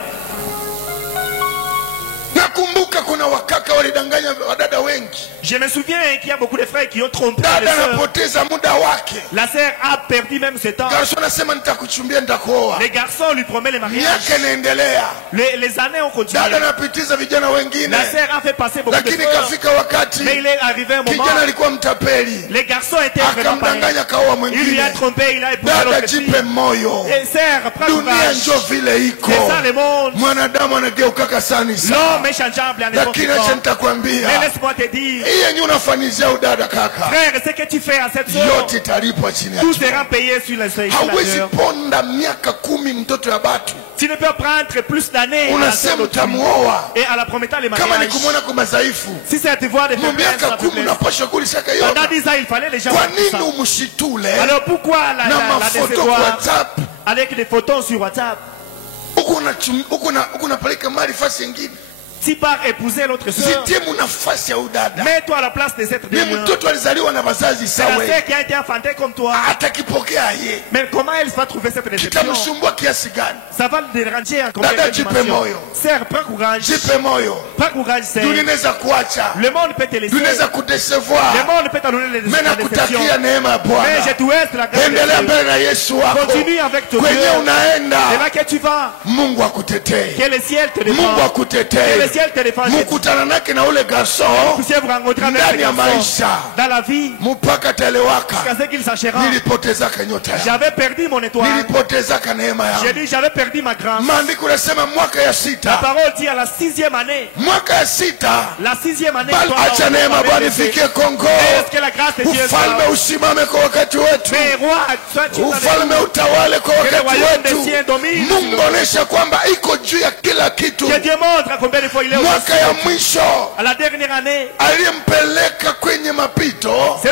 nakumbuka kuna wakaka walidanganya wadada wengi. Je me souviens qu'il y a beaucoup de frères qui ont trompé les Dada sœurs. anapoteza muda wake. La sœur a perdu même ce temps. Garso anasema nitakuchumbia, nitakuoa. Les garçons lui promettent le mariage. Miaka inaendelea, Les années ont continué. dada anapitiza vijana wengine, La sœur a fait passer beaucoup de lakini frères. kafika wakati Mais il est arrivé un moment. kijana alikuwa mtapeli, Les garçons étaient vraiment pareils. akamdanganya kaoa Il lui a mwingine. trompé, il a épousé Dada l'autre fille. jipe moyo, Et sœur, prends dunia courage. njo vile iko. C'est ça le monde. Mwanadamu anageukaka sana sana, L'homme est changeable à n'importe lakini acha quoi. nitakwambia, Mais laisse-moi te dire, hii yenye unafanyizia udada kaka, frère, ce que tu fais à cette sœur, yote italipwa chini ya tout jua. sera payé sur la sœur. Hauwezi ponda miaka 10 mtoto ya batu Tu ne peux prendre plus d'années à la sœur unasema d'autrui utamuoa. et à la promettant les Kama ni mariages. kumwona kwa madhaifu, Si c'est à te voir des mu faiblesses, miaka la 10 faiblesse. unapasha kulisaka Pendant yote. 10 ans, il fallait déjà Kwa faire tout ça. nini umshitule Alors pourquoi na la mafoto kwa décevoir WhatsApp avec des photos sur WhatsApp? huko unapeleka mali fasi nyingine? Si par épouser l'autre sœur, Zitie mu nafasi ya udada. mets-toi à la place de cette Ni dernière. mtoto alizaliwa na wazazi C'est la sawa, sœur qui a été enfantée comme toi. atakipokea ye, Mais comment elle va trouver cette déception? kitamsumbua kiasi gani? Ça va le déranger en combien Dada, de jipe dimensions? moyo. Sœur, prends courage. Jipe moyo, Prends courage, sœur. dunia inaweza kuacha, Le monde peut te laisser. dunia inaweza Le kudesevoir. monde peut t'annoncer les Mimi déceptions. nakutakia neema ya Mais Bwana. je te souhaite la grâce de Endelea Dieu. mbele na Yesu wako, Continue avec ton kwenye Dieu. C'est unaenda. là que tu vas. Mungu akutetee, Que le ciel te Mungu défende. Que le akutetee. ciel te défende. Mukutana nake na ule garson Vous pouvez vous rencontrer avec ndani ce ya garçon maisha dans la vie. mpaka telewaka. Jusqu'à ce qu'il s'achèvera. Nilipotezaka nyota yangu, J'avais perdu mon étoile. nilipotezaka neema J'ai yangu. dit j'avais perdu ma grâce. Maandiko nasema mwaka ya La sita, parole dit à la 6e année. mwaka ya sita, La 6e année. bali toi, acha on neema m'avait Bwana laissé. ifikie Kongo. Est-ce que la grâce de Dieu Ufalme sera- usimame kwa wakati wetu, Mais roi, toi tu ufalme utawale kwa le wakati royaume des wetu. cieux domine. Mungu onesha kwamba iko juu ya kila kitu. Que Dieu montre à combien de fois il est Mwaka ya mwisho à la dernière année. aliyempeleka kwenye mapito C'est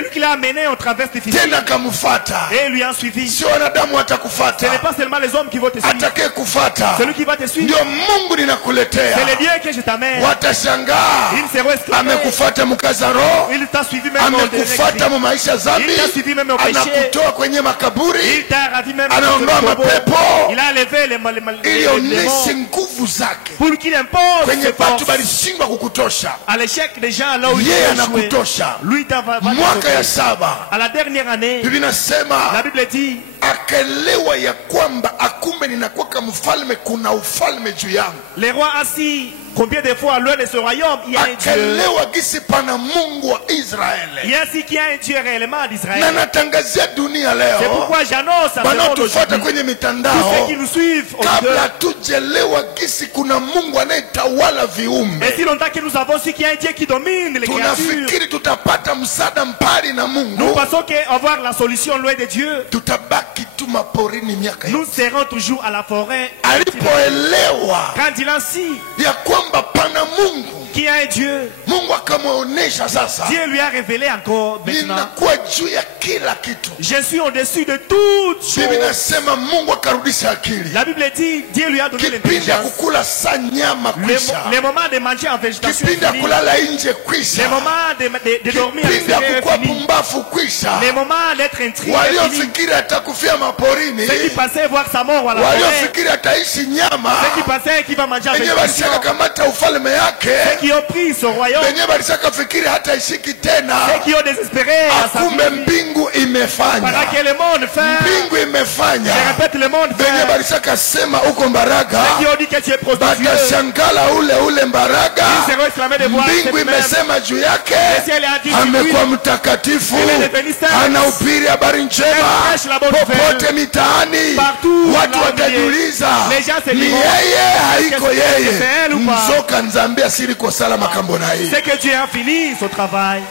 lui qui l'a amené au travers difficiles. tena kamufata. Et lui a suivi. Sio wanadamu Ce n'est watakufata, pas seulement les hommes qui vont te suivre. atakaye kufata Celui qui va te suivre, ndio Mungu ninakuletea. c'est le Dieu que je t'amène. Watashangaa, Il seront exclamés. amekufata mkaza roho, Il t'a suivi même au amekufata mu maisha ya zambi, Il t'a suivi même au péché. anakutoa kwenye makaburi, Il t'a ravi même anaondoa au tombeau. mapepo Il a levé les ili onyeshe démons nguvu zake pour qu'il impose kwenye ses batu forces. balishindwa kukutosha. À l'échec des gens là où il Yeye a échoué. anakutosha. Lui t'en va Mwaka ya te saba, À la dernière année, Biblia la inasema Bible dit, akaelewa ya kwamba akumbe ninakuwa mfalme, kuna ufalme juu yangu. les rois assis, combien de fois loin de ce royaume, il y a un Dieu. Akaelewa gisi pana Mungu wa Il y Israeli, a ainsi qu'il y a un Dieu réellement na d'Israël. natangazia dunia C'est leo, pourquoi j'annonce à ce monde wanaotufuata aujourd'hui, kwenye tous ceux mitandao, qui nous suivent, kabla hatujelewa gisi kuna Mungu anayetawala viumbe, et si longtemps que nous avons su qu'il y a un Dieu qui domine les créatures, tunafikiri tutapata msaada mbali na nous Mungu, pensons qu'avoir la solution loin de Dieu, tutabaki tu maporini miaka yote. nous serons toujours à la forêt. Alipoelewa Quand il a su ya kwamba pana Mungu, qu'il y a un Dieu, Mungu akamwonyesha sasa, Dieu lui a révélé encore maintenant. ninakuwa juu ya kila kitu. Je suis au-dessus de toutes Biblia choses. inasema Mungu akarudisha akili. La Bible dit, Dieu lui a donné Kipindi ya l'intelligence. kukula saa nyama kwisha, Les moments de manger en végétation est kipindi ya fini. kulala nje Les kwisha, moments de dormir en kipindi ya extérieur kukuwa est fini. pumbafu kwisha. Les moments d'être intrigué est fini. Waliofikiri atakufia maporini, Ceux qui pensaient voir sa mort à la forêt, waliofikiri ataishi nyama, ceux qui pensaient qu'il va manger en wenyewe végétation, walishaka kamata ufalme ceux yake, qui ont pris son royaume, benye balisaka fikiri hata ishiki tena, ceux qui ont désespéré à sa akumbe vie, mbingu imefanya, pendant que le monde fait, mbingu imefanya. je répète, le monde Benye fait, balisaka sema uko mbaraga, ceux qui ont dit que tu es prostituée, batashangala ule mbaraga, ils seront exclamés de voir cette mbingu même. imesema juu yake Le ciel a dit sur lui, amekuwa mtakatifu, il est devenu saint. anahubiri habari njema Elle prêche la bonne popote nouvelle. mitaani, Partout, watu là où watajiuliza les gens se ni diront, yeye haiko est-ce que yeye, c'est elle ou pas? mzoka nzambi asiri kosala makambo na hii. C'est que Dieu a fini son travail.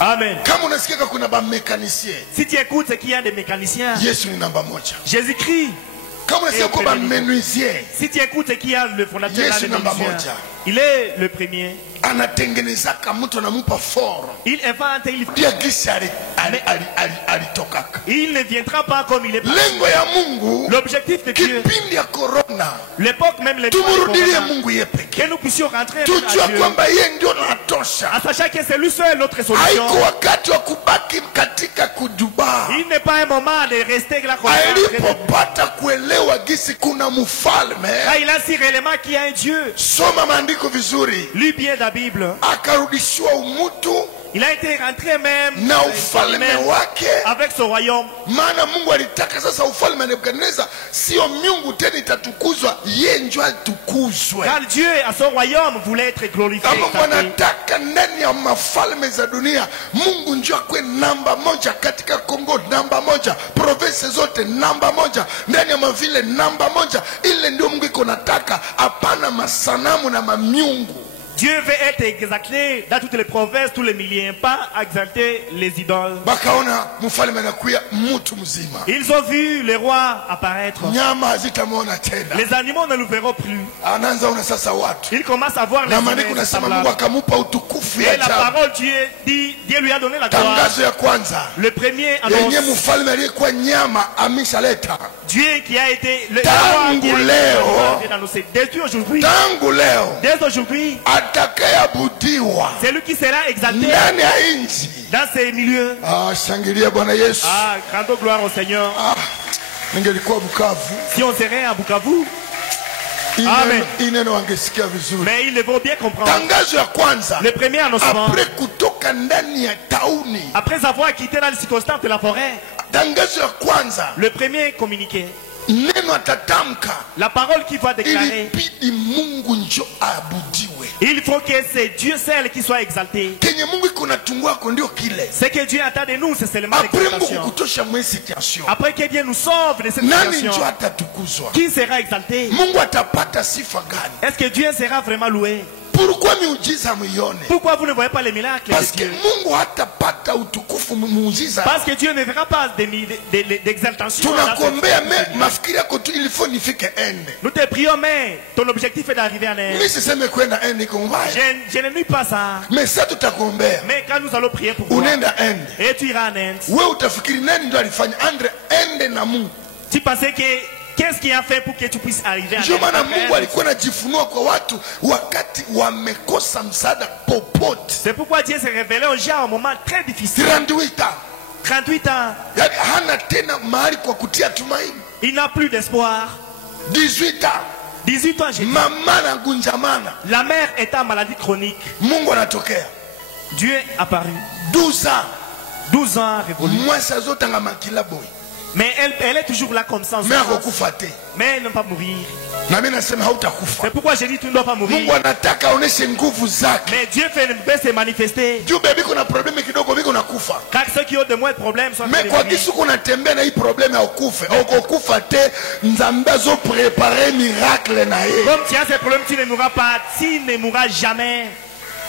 Amen. Kama unasikia kuna ba mécanicien, Si tu écoutes, c'est qu'il y a des mécaniciens. Yesu ni namba moja. Jésus-Christ. Kama unasikia kuna ba menuisier, Si tu écoutes, c'est qu'il y a le fondateur Yesu des namba mécaniciens. moja. Il est le premier. anatengenezaka mtu anamupa foro Il invente, pia gisi alitokaka. il ne viendra pas comme il est parti. Lengo ya Mungu L'objectif de Dieu, kipindi ya corona, l'époque même, les tumurudilie Mungu yeye pekee, que nous puissions rentrer tujue à Dieu, kwamba yeye ndio natosha. en sachant que c'est lui seul notre solution. Haiko wakati wa kubaki katika kujubaa. Il n'est pas un moment de rester là comme ça. Alipopata kuelewa gisi kuna mfalme, Là, il a si réellement qu'il y a un Dieu. soma maandiko vizuri, Lis bien la Bible. akarudishiwa umutu Il a été rentré même na ufalme wake. avec son royaume. Maana Mungu alitaka sasa ufalme wa Nebukadneza sio miungu tena itatukuzwa, yeye ndio atukuzwe. Car Dieu à son royaume voulait être glorifié. Kama wanataka ndani ya mafalme za dunia Mungu ndio akwe namba moja, katika Kongo namba moja, province zote namba moja, ndani ya mavile namba moja, ile ndio Mungu iko nataka, hapana masanamu na mamiungu. Dieu veut être exalté dans toutes les provinces, tous les milliers, pas exalter les idoles. Bakaona mfalme anakuya mtu mzima, Ils ont vu le roi apparaître. nyama hazitamwona tena, Les animaux ne le verront plus. anaanza ona sasa watu Ils commencent à voir les na maandiko humains nasema Mungu semblables. akamupa utukufu ya Et la ajabu. parole Dieu dit, Dieu lui a donné la gloire. Tangazo ya kwanza Le premier yenye annonce, mfalme aliyekuwa nyama ameshaleta. Dieu qui a été le Tangu roi qui a leo. été annoncé. Depuis aujourd'hui, Tangu leo dès aujourd'hui, atakayeabudiwa c'est lui qui sera exalté ndani ya nchi. dans ces milieux. Shangilia Bwana Yesu. Ah, rendons gloire au Seigneur. Ningelikuwa Bukavu, Si on serait à Bukavu, hii Amen. neno- hii neno wangesikia vizuri. mais ils devront bien comprendre. Tangazo ya kwanza Le premier annoncement, apre kutoka ndani ya tauni, après avoir quitté dans les circonstances de la forêt, tangazo ya kwanza le premier communiqué, neno atatamka, la parole qui va déclarer, ilibidi Mungu njo aabudiwe. il faut que c'est Dieu seul qui soit exalté. Kenye Mungu iko na tungu wako ndio kile. Ce que Dieu attend de nous, c'est seulement Après Mungu l'exaltation. kukutosha mwe situation, Après que Dieu nous sauve de cette nani situation, njo atatukuzwa? qui sera exalté? Mungu atapata sifa gani? Est-ce que Dieu sera vraiment loué? Pourquoi miujiza muione? Pourquoi vous ne voyez pas les miracles de Parce que Dieu? Mungu hatapata utukufu muujiza. Parce que Dieu ne verra pas d'exaltation. dans Tunakuombea cette- mafikiri yako tu ilifo nifike ende. Nous te prions, mais ton objectif est d'arriver en Mimi Inde. siseme kwenda ende iko mbaya. Je ne nuis pas ça. Mais sasa tutakuombea. Mais quand nous allons prier pour toi, Unaenda ende. et tu iras en Inde, Wewe utafikiri nani ndio alifanya andre ende na Mungu. tu pensais que qu'est-ce qui a fait pour que tu puisses arriver en Ndio maana Inde? Mungu alikuwa anajifunua kwa watu wakati wamekosa msaada popote. C'est pourquoi Dieu s'est révélé aux gens à un moment très difficile. 38 ans. 38 ans, Yaani hana tena mahali kwa kutia tumaini. il n'a plus d'espoir. 18 ans. 18 ans, j'ai dit. Mama na gunjamana. La mère est en maladie chronique. Mungu anatokea. Dieu est apparu. 12 ans. 12 ans révolu. Mwasi azotanga makila boy. Mais elle est toujours là comme ça. Mais akokufa te. Mais elle ne va pas mourir. Na mimi nasema hautakufa. C'est pourquoi j'ai dit tu ne dois pas Mungu mourir. anataka aoneshe nguvu zake. Mais Dieu veut se manifester. Juu bebi kuna probleme kidogo biko nakufa. Car ceux qui ont de moins de problèmes sont en train Mais de kwa mourir. kisu kuna tembea na hii probleme ya ukufe. Okokufa te, Nzambe azo préparer miracle na ye. Comme tu as ces problèmes, tu ne mourras pas. Tu ne mourras jamais.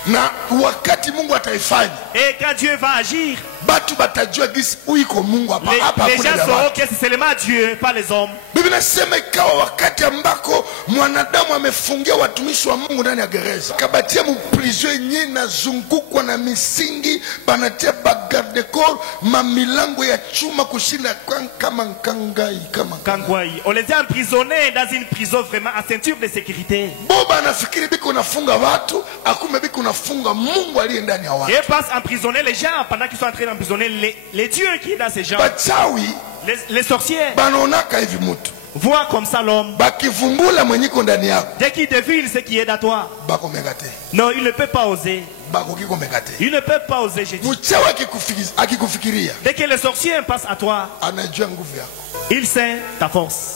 Na wakati Mungu ataifanya, Et quand Dieu va agir, batu batajua gisi uiko Mungu hapa hapa les hakuna gens vya sauront watu. que c'est seulement Dieu, pas les hommes. Biblia inasema ikawa wakati ambako mwanadamu amefungia watumishi wa Mungu ndani ya gereza, kabatia mprison yenyewe nazungukwa na misingi, banatia bagarde corps, mamilango ya chuma kushinda kama nkangai kama Kangwai. On les a emprisonnés dans une prison vraiment à ceinture de sécurité. boba anafikiri biko nafunga watu, akume biko nafunga Mungu aliye ndani ya watu. Et passe emprisonner les gens pendant qu'ils sont en train d'emprisonner les dieux qui est dans ces gens. Bachawi Les sorciers. banaonaka hivi mtu Vois comme ça l'homme. bakivumbula mwenyiko ndani yako Dès qu'il devine ce qui est à toi. bakomeka te, Non, il ne peut pas oser. bakoki komeka te. Il ne peut pas oser, j'ai dit. Mchawi akikufikiria Dès que le sorcier passe à toi, anajua nguvu yako. il sait ta force.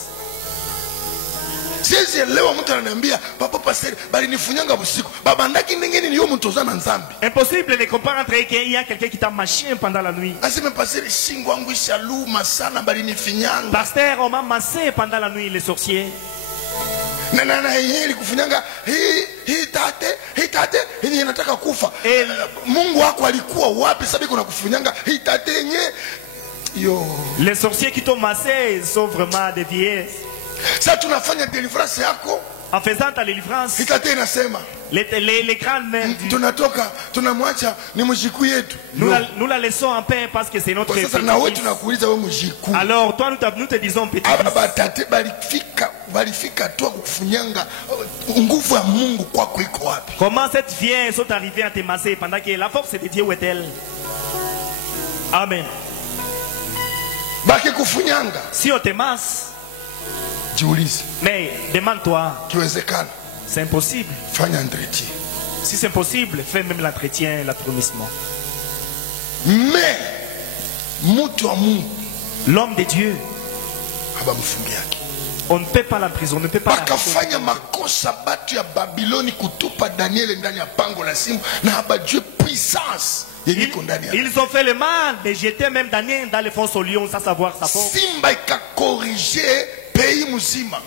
Siwezi elewa mtu ananiambia papa pastor bali nifunyanga usiku baba ndaki ndengeni niyo mtu ozana nzambi. Impossible de comprendre qu'il y a quelqu'un qui t'a maché pendant la nuit. Aseme pastor shingo yangu ishaluma sana bali nifinyanga. Pasteur, on m'a massé pendant la nuit, les sorciers. Na yeye kufunyanga hii tate yenye nataka kufa. Mungu wako alikuwa wapi sababu kuna kufunyanga hii tate yenye yo. Les sorciers qui t'ont massé sont vraiment des vieilles. Sasa tunafanya deliverance yako. En faisant ta délivrance, Itate inasema les grandes mains, tunatoka tunamwacha ni mjiku yetu. nous la laissons en paix parce que c'est notre Sasa na wewe fils. tunakuuliza wewe mjiku. Alors toi nous te disons petit Aba fils. tate balifika tu kukufunyanga nguvu ya Mungu kwako iko wapi? Comment cette vieille sont arrivées à te masser pendant que la force de Dieu où est-elle? Amen. Baki kufunyanga. Si on te masse, Jiulize. mais demande-toi, Kiwezekana c'est impossible. fanya entretien. Si c'est impossible, fais même l'entretien, l'affermissement. Mais mtu wa Mungu L'homme de Dieu, habamfungi yake. on ne peut pas l'emprisonner, on ne peut pas Bakafanya makosa batu ya Babiloni kutupa Daniel ndani ya pango la simba na habajue puissance yenye iko ndani yake. Ils ont fait le mal, mais j'étais même Daniel dans les fonds au lion sans savoir sa force. Simba ikakorije pays mzima.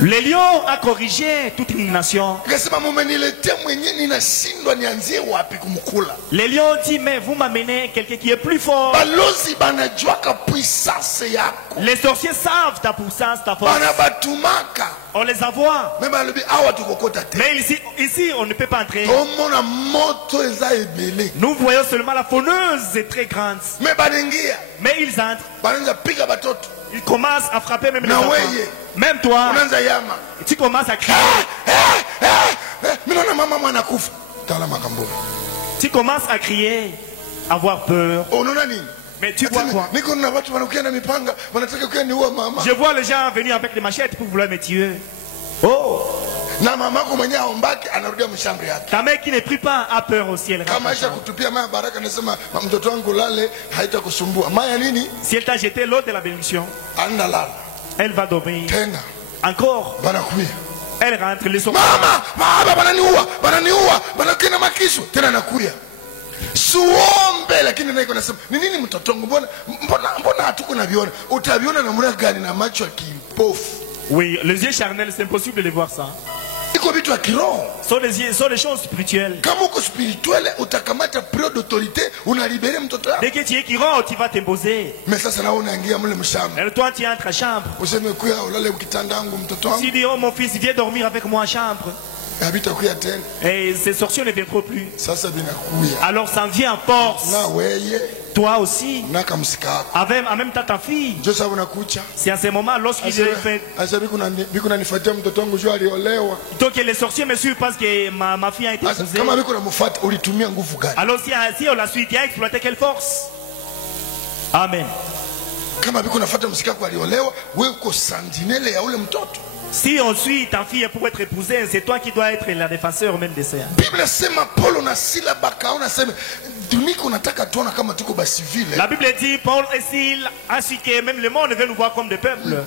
Le lion a corrigé toute une nation. Akasema mumeniletea mwenye ninashindwa nianzie wapi kumkula. Le lion dit, mais vous m'amenez quelqu'un qui est plus fort. Balozi banajuaka puissance yako. Les sorciers savent ta puissance, ta force. Banabatumaka. On les envoie. Même balobi awa tukokota te. Mais ici, on ne peut pas entrer. Tomona moto eza ebele. Nous voyons seulement la fauneuse est très grande. Mais banengia. Mais ils entrent. Banenza piga batoto. Ils commencent à frapper même les Na enfants. weye. Même toi, Unaanza yama. tu commences à crier. Minona mama mwana kufa. Tala makambo. Tu commences à crier, avoir peur. Unaona nini? Mais tu vois quoi? Niko na watu wanakuja na mipanga, wanataka kuniua mama. Je vois les gens venir avec des machettes pour vouloir me tuer. Oh! Na mama yako mwenyewe aombaki anarudia mshamba yake. Ta mère qui ne prie pas a peur aussi. Elle Kama aisha kutupia maya baraka anasema mtoto wangu lale haitakusumbua. Maya nini? Si elle t'a jeté l'eau de la bénédiction, Anda lala. elle va dormir. Tena Encore, banakuya. elle rentre les sorciers. Mama bananiua, banakina makisu. Tena nakuya. Suombe lakini naiko nasema ni nini mtoto wangu mbona hatuko naviona? Utaviona namna gani na macho ya kipofu? Oui, les yeux charnels, c'est impossible de voir ça. Iko vitu ya kiroho. Sont des choses spirituelles. Kama uko spirituel utakamata periode d'autorité unalibere mtoto wako. Dès que tu es qui rentre, tu vas t'imposer. Mais sasa na unaingia mle mshamba. Et toi, tu entres à chambre. Useme kuya ulale ukitandangu mtoto wangu. Tu dis, oh mon fils, viens dormir avec moi en chambre. Habita kuya tena. Et ces sorciers ne viendront plus. Sasa binakuya. Alors ça vient en force. Na weye Toi aussi. na kamsika wako. Avec, en même temps ta fille. Ndio sababu nakucha. C'est à ce moment, lorsqu'il est fait. Asa biko nanifuatia mtoto wangu juu aliolewa. Donc les sorciers me suivent parce que ma fille a été Asa épousée. kama biko namfuata ulitumia nguvu gani? Alors si on la suit, tu as exploité quelle force? Amen. Kama biko nafuata msika wako aliolewa, wewe uko sentinelle ya ule mtoto. Si on suit ta fille pour être épousée, c'est toi qui dois être la défenseur même de ça. Biblia sema Paulo na Sila bakaona sema duniko nataka tuona kama tuko basi vile. La Bible dit, Paul et Silas, ainsi que même le monde veut nous voir comme des peuples.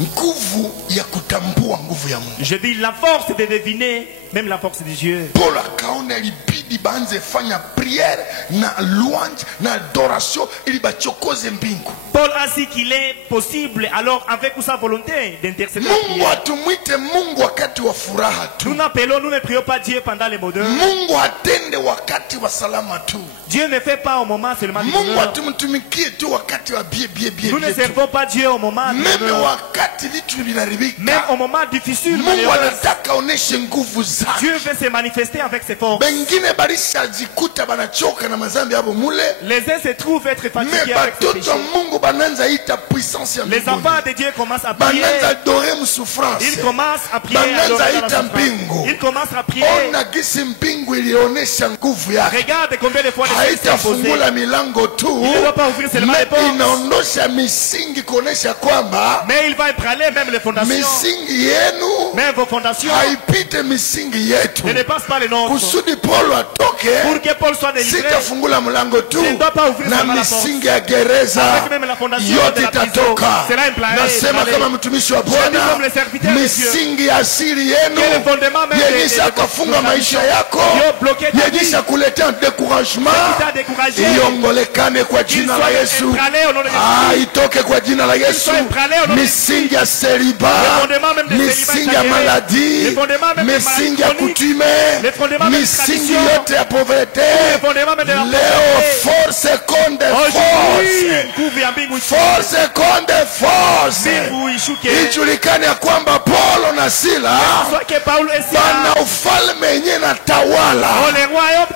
Nguvu ya kutambua nguvu ya Mungu. Je dis la force de deviner, même la force de Dieu. Paul akaona ilibidi banze fanya prière na louange na adoration ili bachokoze mbingu. Paul a dit qu'il est possible, alors avec sa volonté d'intercéder. Mungu atumwite Mungu wakati wa furaha tu. Nous n'appelons, nous ne prions pas Dieu pendant les bonheurs. Mungu atende wakati wa salama tu. Dieu ne fait pas au moment seulement du Mungu bonheur. atumtumikie tu wakati wa bie. Nous ne servons pas Dieu au moment du Meme bonheur. wakati vitu vinaribika. Même au moment difficile. Mungu anataka oneshe nguvu zake. zake. Dieu veut se manifester avec ses forces. Bengine balishajikuta banachoka na mazambi yabo mule. Les uns se trouvent être fatigués Mais avec ses batoto péchés. Mungu bananza ita puissance ya Les mbinguni. enfants de Dieu commencent à prier. Bananza adorer mu souffrance. Ils commencent à prier. Bananza à adorer dans la ita souffrance. mbingu. Ils commencent à prier. Ona gisi mbingu ilionesha nguvu yake. Regarde combien de fois les choses sont posées. Haitafungula milango tu, Il ne va pas ouvrir seulement les portes, inaondosha misingi kuonesha kwamba mais il va ébranler même les fondations. misingi yenu Même vos fondations haipite misingi yetu. ne dépassent pas les nôtres. Kusudi Paulo atoke, Pour que Paul soit délivré, sitafungula mlango tu, il ne doit pas ouvrir na seulement la porte. misingi ya gereza Avec même la fondation yote de la prison, itatoka. cela implantera. Nasema kama mtumishi wa Je dis Bwana, comme le serviteur de Dieu, misingi ya asili yenu que le fondement même yenye ishakafunga maisha yako, yenye ishakuletea découragement, qui t'a découragé, iongolekane kwa jina la Yesu. ébranlé au nom de Jésus. Itoke kwa jina la Yesu. Misingi ya seriba, misingi ya maladi, misingi ya kutume, misingi yote ya poverete, leo force konde force konde force, ijulikane ya kwamba Paulo na Sila bana ufalme yenye na tawala,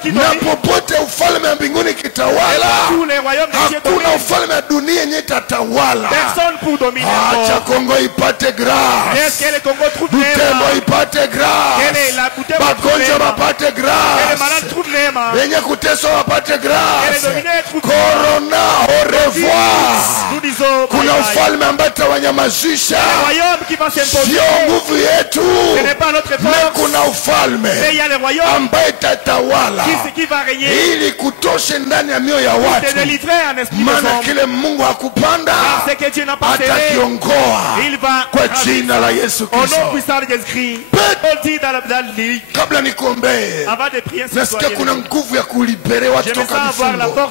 na popote ufalme wa mbinguni kitawala, hakuna ufalme wa dunia yenye tatawala. Acha Kongo ipate grâce, Butembo ipate grâce, bagonjwa bapate grâce, wenye kuteswa wapate grâce. Corona au revoir. Kuna ufalme ambaye tawanyamazisha, sio nguvu yetu, na kuna ufalme ambaye tatawala ili kutoshe ndani ya mioyo ya watu, maana kile Mungu hakupanda atakiongoa kwa jina la Yesu Kristo. Kabla nikuombee, nasikia kuna nguvu ya kulibere watu toka vifungo.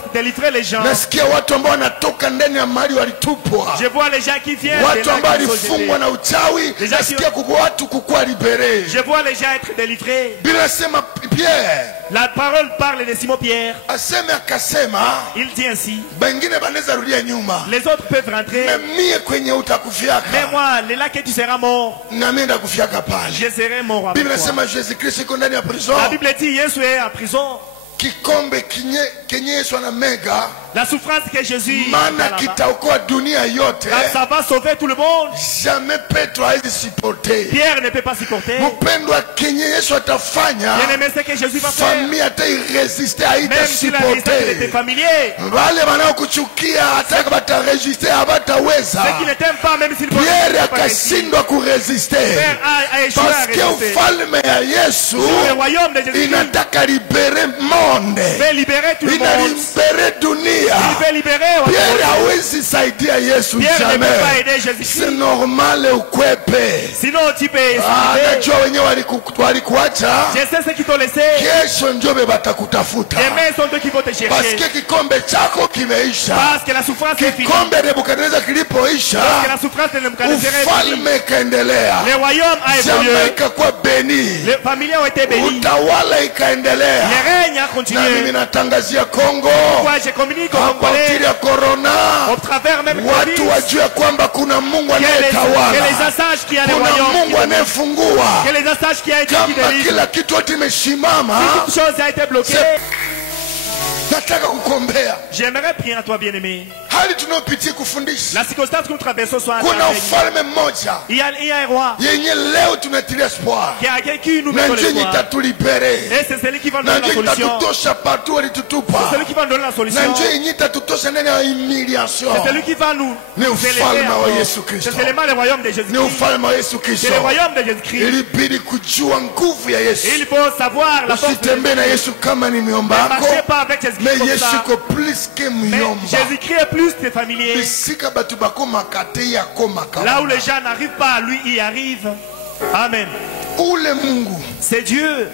Nasikia watu ambao wanatoka ndani ya mahali walitupwa, watu ambao walifungwa na uchawi. Nasikia kuko watu kukua libere. Bila sema Pierre, la parole parle de Simon Pierre. Aseme akasema, il dit ainsi, bengine banaweza rudia nyuma, les autres peuvent rentrer, mie kwenye utakufiaka, mais moi là que tu seras mort, na mimi ndakufiaka pale. Je serai mort avec toi. Biblia inasema Jésus Kristo yuko ndani ya prison. La Bible dit Yesu est en prison. Kikombe kenye Yesu anamega, la souffrance que Jésus maana kitaokoa dunia yote, ça va sauver tout le monde. Jamais Petro hawezi supporter. Pierre ne peut pas supporter. Mpendwa, kenye Yesu atafanya, ce que Jésus va faire, familia hairesiste, haita supporter. Wale wanaokuchukia hata bata resiste habataweza. Ceux qui ne t'aiment pas, même s'ils Pierre akashindwa kuresiste, parce que ufalme ya Yesu inataka libere monde, libérer tout le monde, libere dunia. Il veut libérer. Pierre hawezi saidia Yesu jamais. C'est normal ukwepe. Sinon tu peux esquiver. Najua wenyewe walikuacha. Je sais ceux qui t'ont laissé. Kesho ndio batakutafuta. Demain sont eux qui vont te chercher. Parce que kikombe chako kimeisha. Parce que la souffrance est finie. Kikombe de Nebukadneza kilipoisha, parce que la souffrance de Nebukadneza est finie. Ufalme kaendelea. Le royaume a évolué. Jamaica ikakuwa béni. Les familles ont été bénies. Utawala ikaendelea. Le règne a continué. Na mimi natangazia Kongo. Pourquoi je communique au Congolais? Ya corona, au travers même watu wajue kwamba kuna Mungu anayetawala, kuna Mungu anayefungua, kama kila kitu yote imeshimama. Nataka kukuombea. J'aimerais prier à toi, bien-aimé. Hali tunayopitia kufundisha, la circonstance que nous traversons soit kuna ufalme mmoja, il y a un roi yenye leo tunatilia espoir, qui nous met l'espoir, et c'est celui qui va nous donner la solution, c'est celui qui va nous donner la solution, c'est celui qui va nous élever. C'est seulement le royaume de Jésus-Christ. C'est le royaume de Jésus-Christ. Il faut savoir la force de Jésus. Ne marchez pas avec Jésus-Christ comme ça. Mais Jésus-Christ est plus tes familiers. Là où les gens n'arrivent pas, lui y arrive. Amen. C'est Dieu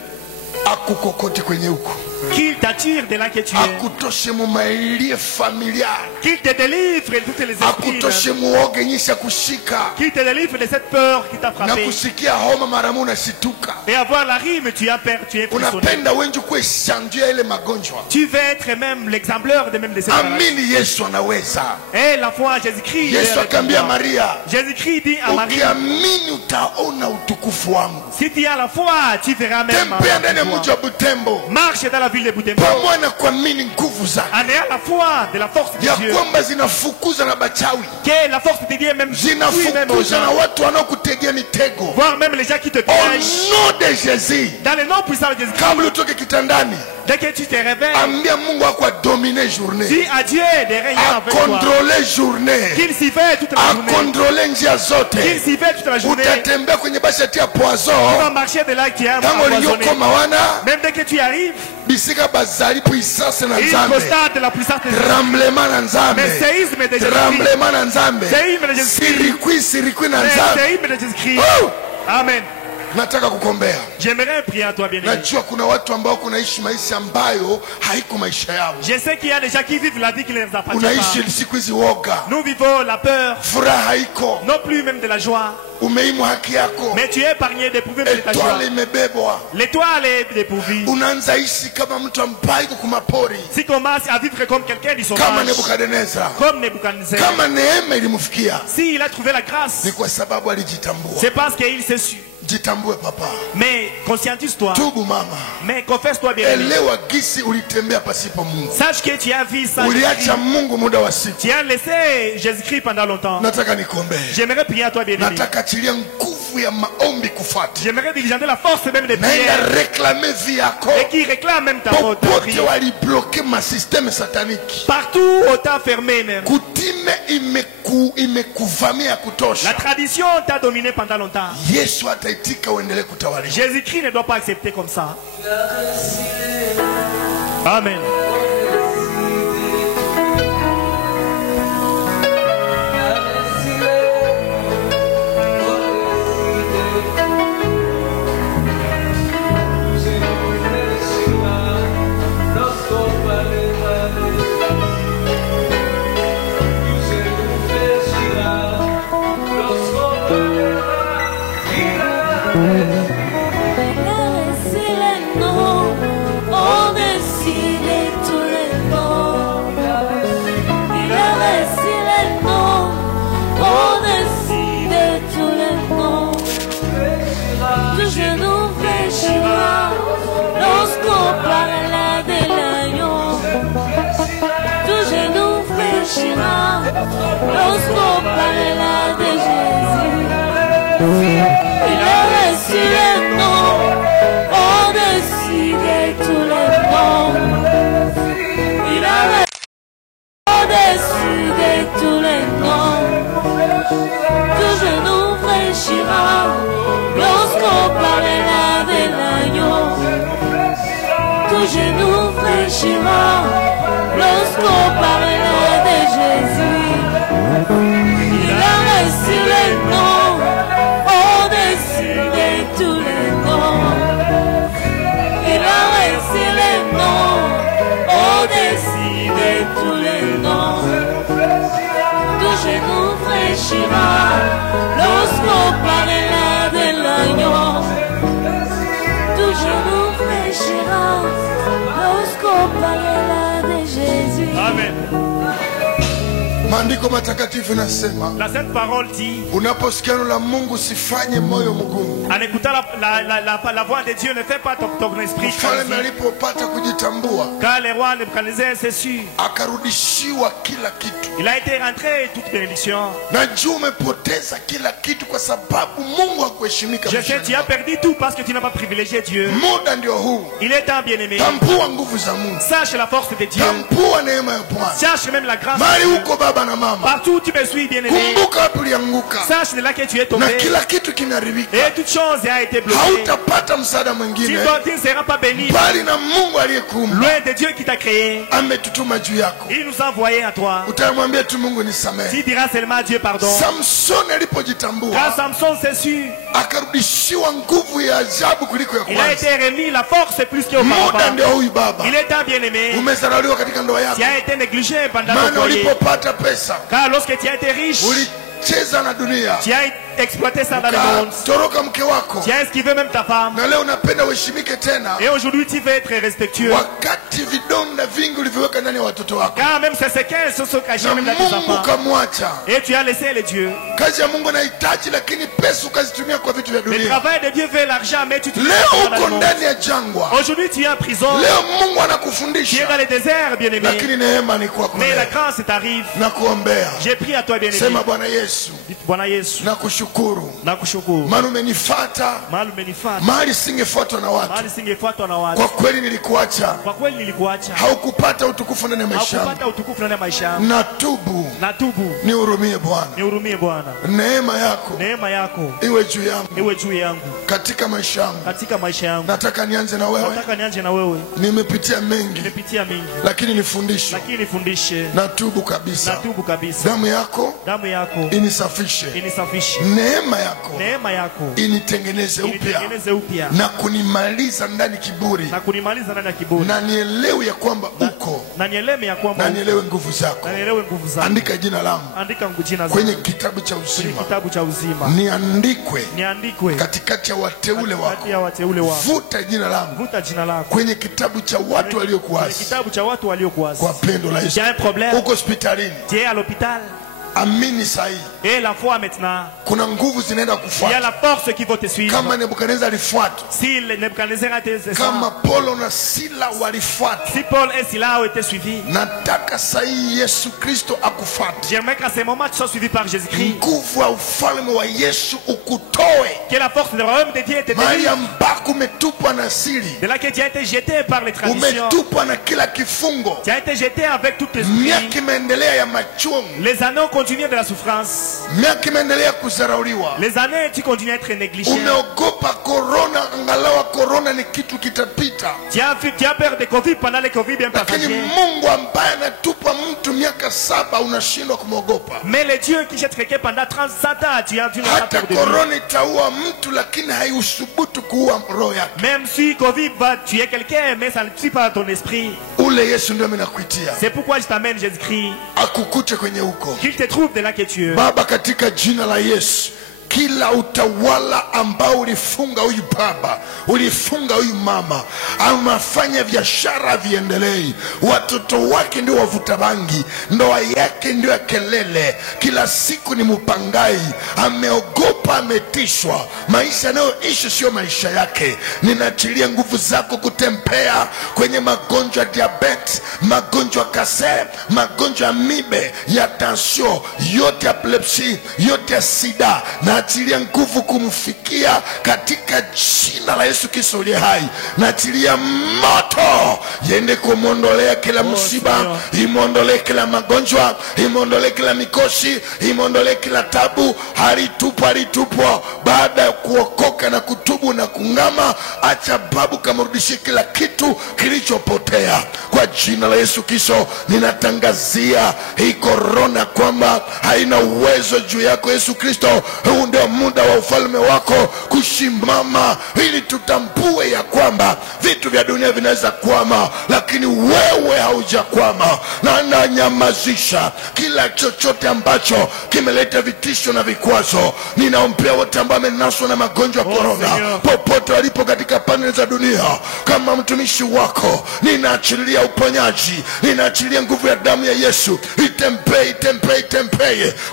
Qu'il t'attire de là que tu es. akutoshe mu mailiye familiar, Qu'il te délivre de toutes les esprits. akutoshe muoga nyisha kushika Qu'il te délivre de cette peur qui t'a na frappé. kusikia homa mara moja unashituka. Et avoir la rime, tu as peur, tu es frissonné. Unapenda wengi kueshanjia ile magonjwa. Tu veux être même l'exemplaire de même de cette maladie. Amini Yesu anaweza. Et la foi en Jésus-Christ. Yesu akambia Maria, Jésus-Christ dit à Marie, ukiamini utaona utukufu wangu. si tu as la foi, tu verras même. Tembea ndani ya mji wa Butembo Marche dans la ville de Butembo. pamoja na kuamini nguvu zake, En ayant la foi de la force de ya Dieu. kwamba zinafukuza na bachawi, Que la force de Dieu même oui, même aux zinafukuza na gens. watu wanaokutegea mitego. Voire même les gens qui te Au piègent. nom de Jésus, Dans le nom puissant de Jésus-Christ. kabla utoke kitandani, Dès que tu te réveilles, ambia Mungu wako adomine journée, dis à Dieu de régner avec toi. akontrole journée, Qu'il s'y fait toute la journée. akontrole njia Qu'il zote. s'y fait toute la journée. Utatembea kwenye bashati ya Tu vas poison marcher de là qui est kama empoisonné. ulinyoko mawana Même dès que tu arrives, bisika bazali puissance na il nzambe, constate la puissance de Dieu. tremblement na nzambe, Mais séisme de Jésus-Christ. tremblement na nzambe, Séisme de Jésus-Christ. sirikwi na Mais nzambe. séisme de Jésus-Christ. Oh! Amen. Nataka kukombea. J'aimerais prier à toi, bien-aimé. Najua kuna watu ambao kunaishi maisha ambayo haiko maisha yao. Je sais qu'il y a des gens qui vivent la vie qui ne les appartient Unaishi pas. siku hizi woga, Nous vivons la peur, furaha haiko, non plus même de la joie. umeimwa haki yako, Mais tu es épargné des problèmes de ta joie. etwale imebebwa. L'étoile est dépourvue. Unaanza ishi kama mtu ambaye yuko kumapori, Si tu commences à vivre comme quelqu'un du kama sauvage, Nebukadneza. comme Nebuchadnezzar, Kama neema ilimfikia s'il a trouvé la grâce, ni kwa sababu alijitambua. c'est parce qu'il s'est su. Jitambue papa, Mais conscientise-toi, tubu mama, mais confesse-toi bien. elewa gisi ulitembea pasipo Mungu, Sache que tu as vu ça. uliacha Mungu muda wa siku. Tu as laissé Jésus-Christ pendant longtemps. Nataka nikombee, J'aimerais prier à toi, bien-aimé. nataka achilia nguvu ya maombi kufuata. J'aimerais diligenter la force même des Naenda prières reklame vie yako et qui réclame même ta ta popote prière. walibloke masysteme sataniki, Partout, autant fermé même. kutime imekuvamia La kutosha. tradition t'a dominé pendant longtemps. Yesu ataitika uendelee kutawala. Jésus-Christ ne doit pas accepter comme ça. Amen. Lorsqu'on parlera de Jésus, il a reçu le nom au-dessus de tous les noms. Il a reçu au-dessus de tous les noms. Tout genou fléchira lorsqu'on parlera de l'agneau. Tout genou fléchira lorsqu'on parlera de Jésus. Il a reçu le nom au-dessus de tous les noms. Il a reçu le nom au-dessus de tous les noms. Tout genou fléchira lorsqu'on parlera de l'agneau. Tout genou fléchira lorsqu'on parlera de Jésus. Amen. Maandiko matakatifu nasema, La sainte parole dit, unaposikia neno la Mungu usifanye moyo mgumu. en écoutant la voix de Dieu, ne fais pas ton esprit Mfalme transi. alipopata kujitambua, Car le roi Nebuchadnezzar s'est su. akarudishiwa kila kitu. Il a été rentré toute bénédiction. Najua umepoteza kila kitu kwa sababu Mungu hakuheshimika. Je sais, tu as perdu tout parce que tu n'as pas privilégié Dieu. Muda ndio huu. Il est temps, bien-aimé. Tambua nguvu za Mungu, Sache la force de Dieu. tambua neema ya Bwana. Sache même la grâce Mali de Dieu. huko baba baba na mama. Partout tu me suis, bien-aimé. Kumbuka hapo ulianguka. Sache de là que tu es tombé. Na kila kitu kimeharibika. Et toute chose a été bloquée. Hautapata msaada mwingine. Tu ne seras pas béni. Bali na Mungu aliyekuumba. Loin de Dieu qui t'a créé. Ametutuma juu yako. Il nous a envoyé à toi. Utamwambia tu Mungu nisamehe. Tu diras seulement à Dieu pardon. Samson alipojitambua. Quand Samson s'est su, akarudishiwa nguvu ya ajabu kuliko ya kwanza. Il a été remis la force plus qu'auparavant. Muda ndio huyu baba. Il est un bien-aimé. Umezarauliwa katika ndoa yako. Tu as été négligé pendant ton foyer. Maana ulipopata pesa. Car lorsque tu as été riche, ulicheza na dunia. Tu as exploité ça dans le monde. Toroka mke wako. Tu as esquivé même ta femme. Na leo unapenda uheshimike tena. Et aujourd'hui tu veux être respectueux. Wakati vidonda vingi ulivyoweka ndani ya watoto wako. Car même ces séquelles se sont cachées même dans tes enfants. Mungu kamwacha. Et tu as laissé les dieux. Kazi ya Mungu inahitaji lakini pesa ukazitumia kwa vitu vya dunia. Le travail de Dieu veut l'argent mais tu leo uko ndani ya jangwa. Aujourd'hui tu es en prison. Leo Mungu anakufundisha. Tu es dans le désert, bien-aimé. Lakini neema ni kwako. Mais la grâce t'arrive. Nakuombea. J'ai prié à toi, bien-aimé. Sema Bwana Yesu. Bwana Yesu. Nakushukuru. Nakushukuru. Maana umenifuata. Mahali umenifuata. Mahali singefuatwa na watu. Mahali singefuatwa na watu. Kwa kweli nilikuacha. Kwa kweli nilikuacha. Haukupata utukufu ndani ya maisha yangu. Haukupata utukufu ndani ya maisha yangu. Natubu. Natubu. Nihurumie Bwana. Nihurumie Bwana. Neema yako. Neema yako. Iwe juu yangu. Iwe juu yangu. Katika maisha yangu. Katika maisha yangu. Nataka nianze na wewe. Nataka nianze na wewe. Nimepitia mengi. Nimepitia mengi. Lakini nifundishe. Lakini nifundishe. Natubu kabisa. Natubu kabisa. Damu yako. Damu yako. Inisafishe. Inisafishe. Neema yako. Neema yako. Initengeneze upya. Initengeneze upya. Na kunimaliza ndani kiburi. Na kunimaliza ndani ya kiburi. Na nielewe ya kwamba uko. Na nielewe ya kwamba na nielewe nguvu zako. Na nielewe nguvu zako. Andika jina langu. Andika jina langu. Kwenye kitabu cha uzima. Kwenye kitabu cha uzima. Niandikwe. Niandikwe. Katikati ya wateule wako. Katikati ya wateule wako. Vuta jina langu. Vuta jina lako. Kwenye kitabu cha watu waliokuasi. Kwenye kitabu cha watu waliokuasi. Kwa pendo la Yesu. Tu as un problème. Uko hospitalini. Tu es à l'hôpital. Amini sahi. Et la foi maintenant. Kuna nguvu zinaenda kufuata. Il y a la force qui va te suivre. Kama Nebukadnezar alifuata. Si Nebukadnezar a été kama Paulo na Sila walifuata. Si Paul et Sila ont été suivis. Nataka sahi Yesu Kristo akufuate. J'aimerais qu'à ce moment tu sois suivi par Jésus-Christ. Nguvu ya ufalme wa Yesu ukutoe. Que la force du royaume de Dieu te délivre. Mahali ambako umetupwa na siri. De là que tu as été jeté par les traditions. Umetupwa na kila kifungo. Tu as été jeté avec toutes les miaka imeendelea ya machungu. Les années continuent de la souffrance. Miaka imeendelea kuzarauliwa. Les années tu continues à être négligé. Umeogopa corona, angalawa corona ni kitu kitapita. Tu as peur de Covid pendant le Covid bien passagers. Lakini Mungu ambaye anatupa mtu miaka 7 unashindwa kumogopa. Mais le Dieu qui jette quelqu'un pendant 37 ans, tu as dû le hata corona itaua mtu lakini haiusubutu kuua roho yake. Même si Covid va tuer quelqu'un, mais ça ne tue pas ton esprit. Ule Yesu ndio amenakuitia. C'est pourquoi je t'amène Jésus-Christ. Akukute kwenye huko. Qu'il te trouve de là que tu es. Baba, katika jina la Yesu, kila utawala ambao ulifunga huyu baba, ulifunga huyu mama, anafanya biashara viendelei, watoto wake ndio wavuta bangi, ndoa yake ndio ya kelele, kila siku ni mupangai, ameogopa, ametishwa, maisha anayoishi sio maisha yake. Ninaachilia nguvu zako kutembea kwenye magonjwa ya diabetes, magonjwa ya kase, magonjwa ya mibe, ya tension, yote ya epilepsy, yote ya sida, na naachilia nguvu kumfikia katika jina la Yesu Kristo aliye hai. Naachilia moto yende kumondolea kila msiba, imondolee kila magonjwa, imondolee kila mikosi, imondolee kila tabu. Halitupwa baada ya kuokoka na kutubu na kungama. Acha babu kamrudishie kila kitu kilichopotea kwa jina la Yesu Kristo. Ninatangazia hii corona kwamba haina uwezo juu yako Yesu Kristo. Huu ndio muda wa ufalme wako kushimama, ili tutambue ya kwamba vitu vya dunia vinaweza kwama, lakini wewe haujakwama. Na nanyamazisha kila chochote ambacho kimeleta vitisho na vikwazo. Ninaombea wote ambao wamenaswa na magonjwa ya corona, popote walipo katika pande za dunia, kama mtumishi wako ninaachilia uponyaji, ninaachilia nguvu ya damu ya Yesu itembee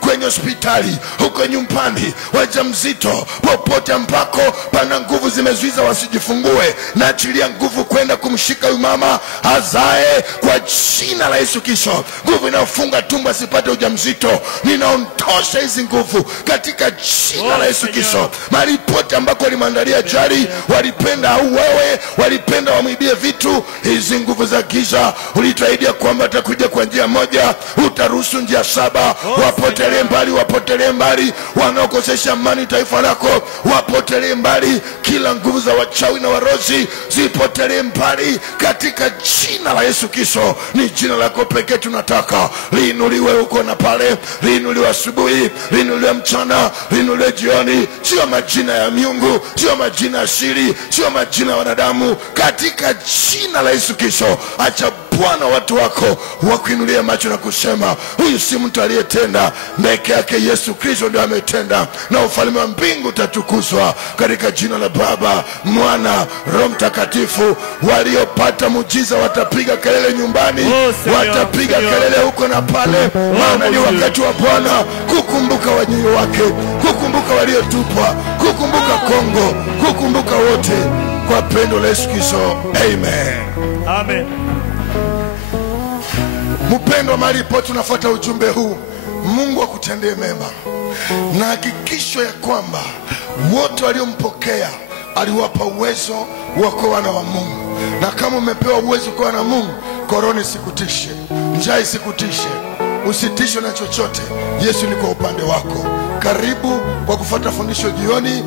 kwenye hospitali, huko nyumbani, wajamzito, popote ambako pana nguvu zimezuiza wasijifungue, na achilia nguvu kwenda kumshika huyu mama azae kwa jina la Yesu Kristo. Nguvu inayofunga tumbo asipate ujauzito, ninaondosha hizi nguvu katika jina la Yesu Kristo. Mahali pote ambako walimandalia jari, walipenda au wewe walipenda wamwibie vitu, hizi nguvu za giza ulitaidia kwamba atakuja kwa njia moja, utaruhusu njia 7 wapotelee mbali, wapotelee mbali. Wanaokosesha amani taifa lako wapotelee mbali. Kila nguvu za wachawi na warozi zipotelee mbali katika jina la Yesu Kristo. Ni jina lako pekee tunataka liinuliwe huko na pale, liinuliwe asubuhi, liinuliwe mchana, liinuliwe jioni. Sio majina ya miungu, sio majina ya siri, sio majina ya wanadamu, katika jina la Yesu Kristo. Acha Bwana watu wako wakuinulie macho na kusema, huyu si mtu aliyetenda, peke yake Yesu Kristo ndiye ametenda, na ufalme wa mbingu utatukuzwa. Katika jina la Baba, Mwana, Roho Mtakatifu. Waliopata muujiza watapiga kelele nyumbani, watapiga kelele huko na pale, maana ni wakati wa Bwana kukumbuka wanyonge wake, kukumbuka waliotupwa, kukumbuka Kongo, kukumbuka wote, kwa pendo la Yesu Kristo. Amen. Amen. Mpendwa, mahali pote tunafuata ujumbe huu, Mungu akutendee mema, na hakikisho ya kwamba wote waliompokea aliwapa uwezo wa kuwa wana wa Mungu. Na kama umepewa uwezo kwa wana wa Mungu, korona isikutishe, njaa isikutishe, usitishwe na chochote. Yesu ni kwa upande wako. Karibu kwa kufuata fundisho jioni.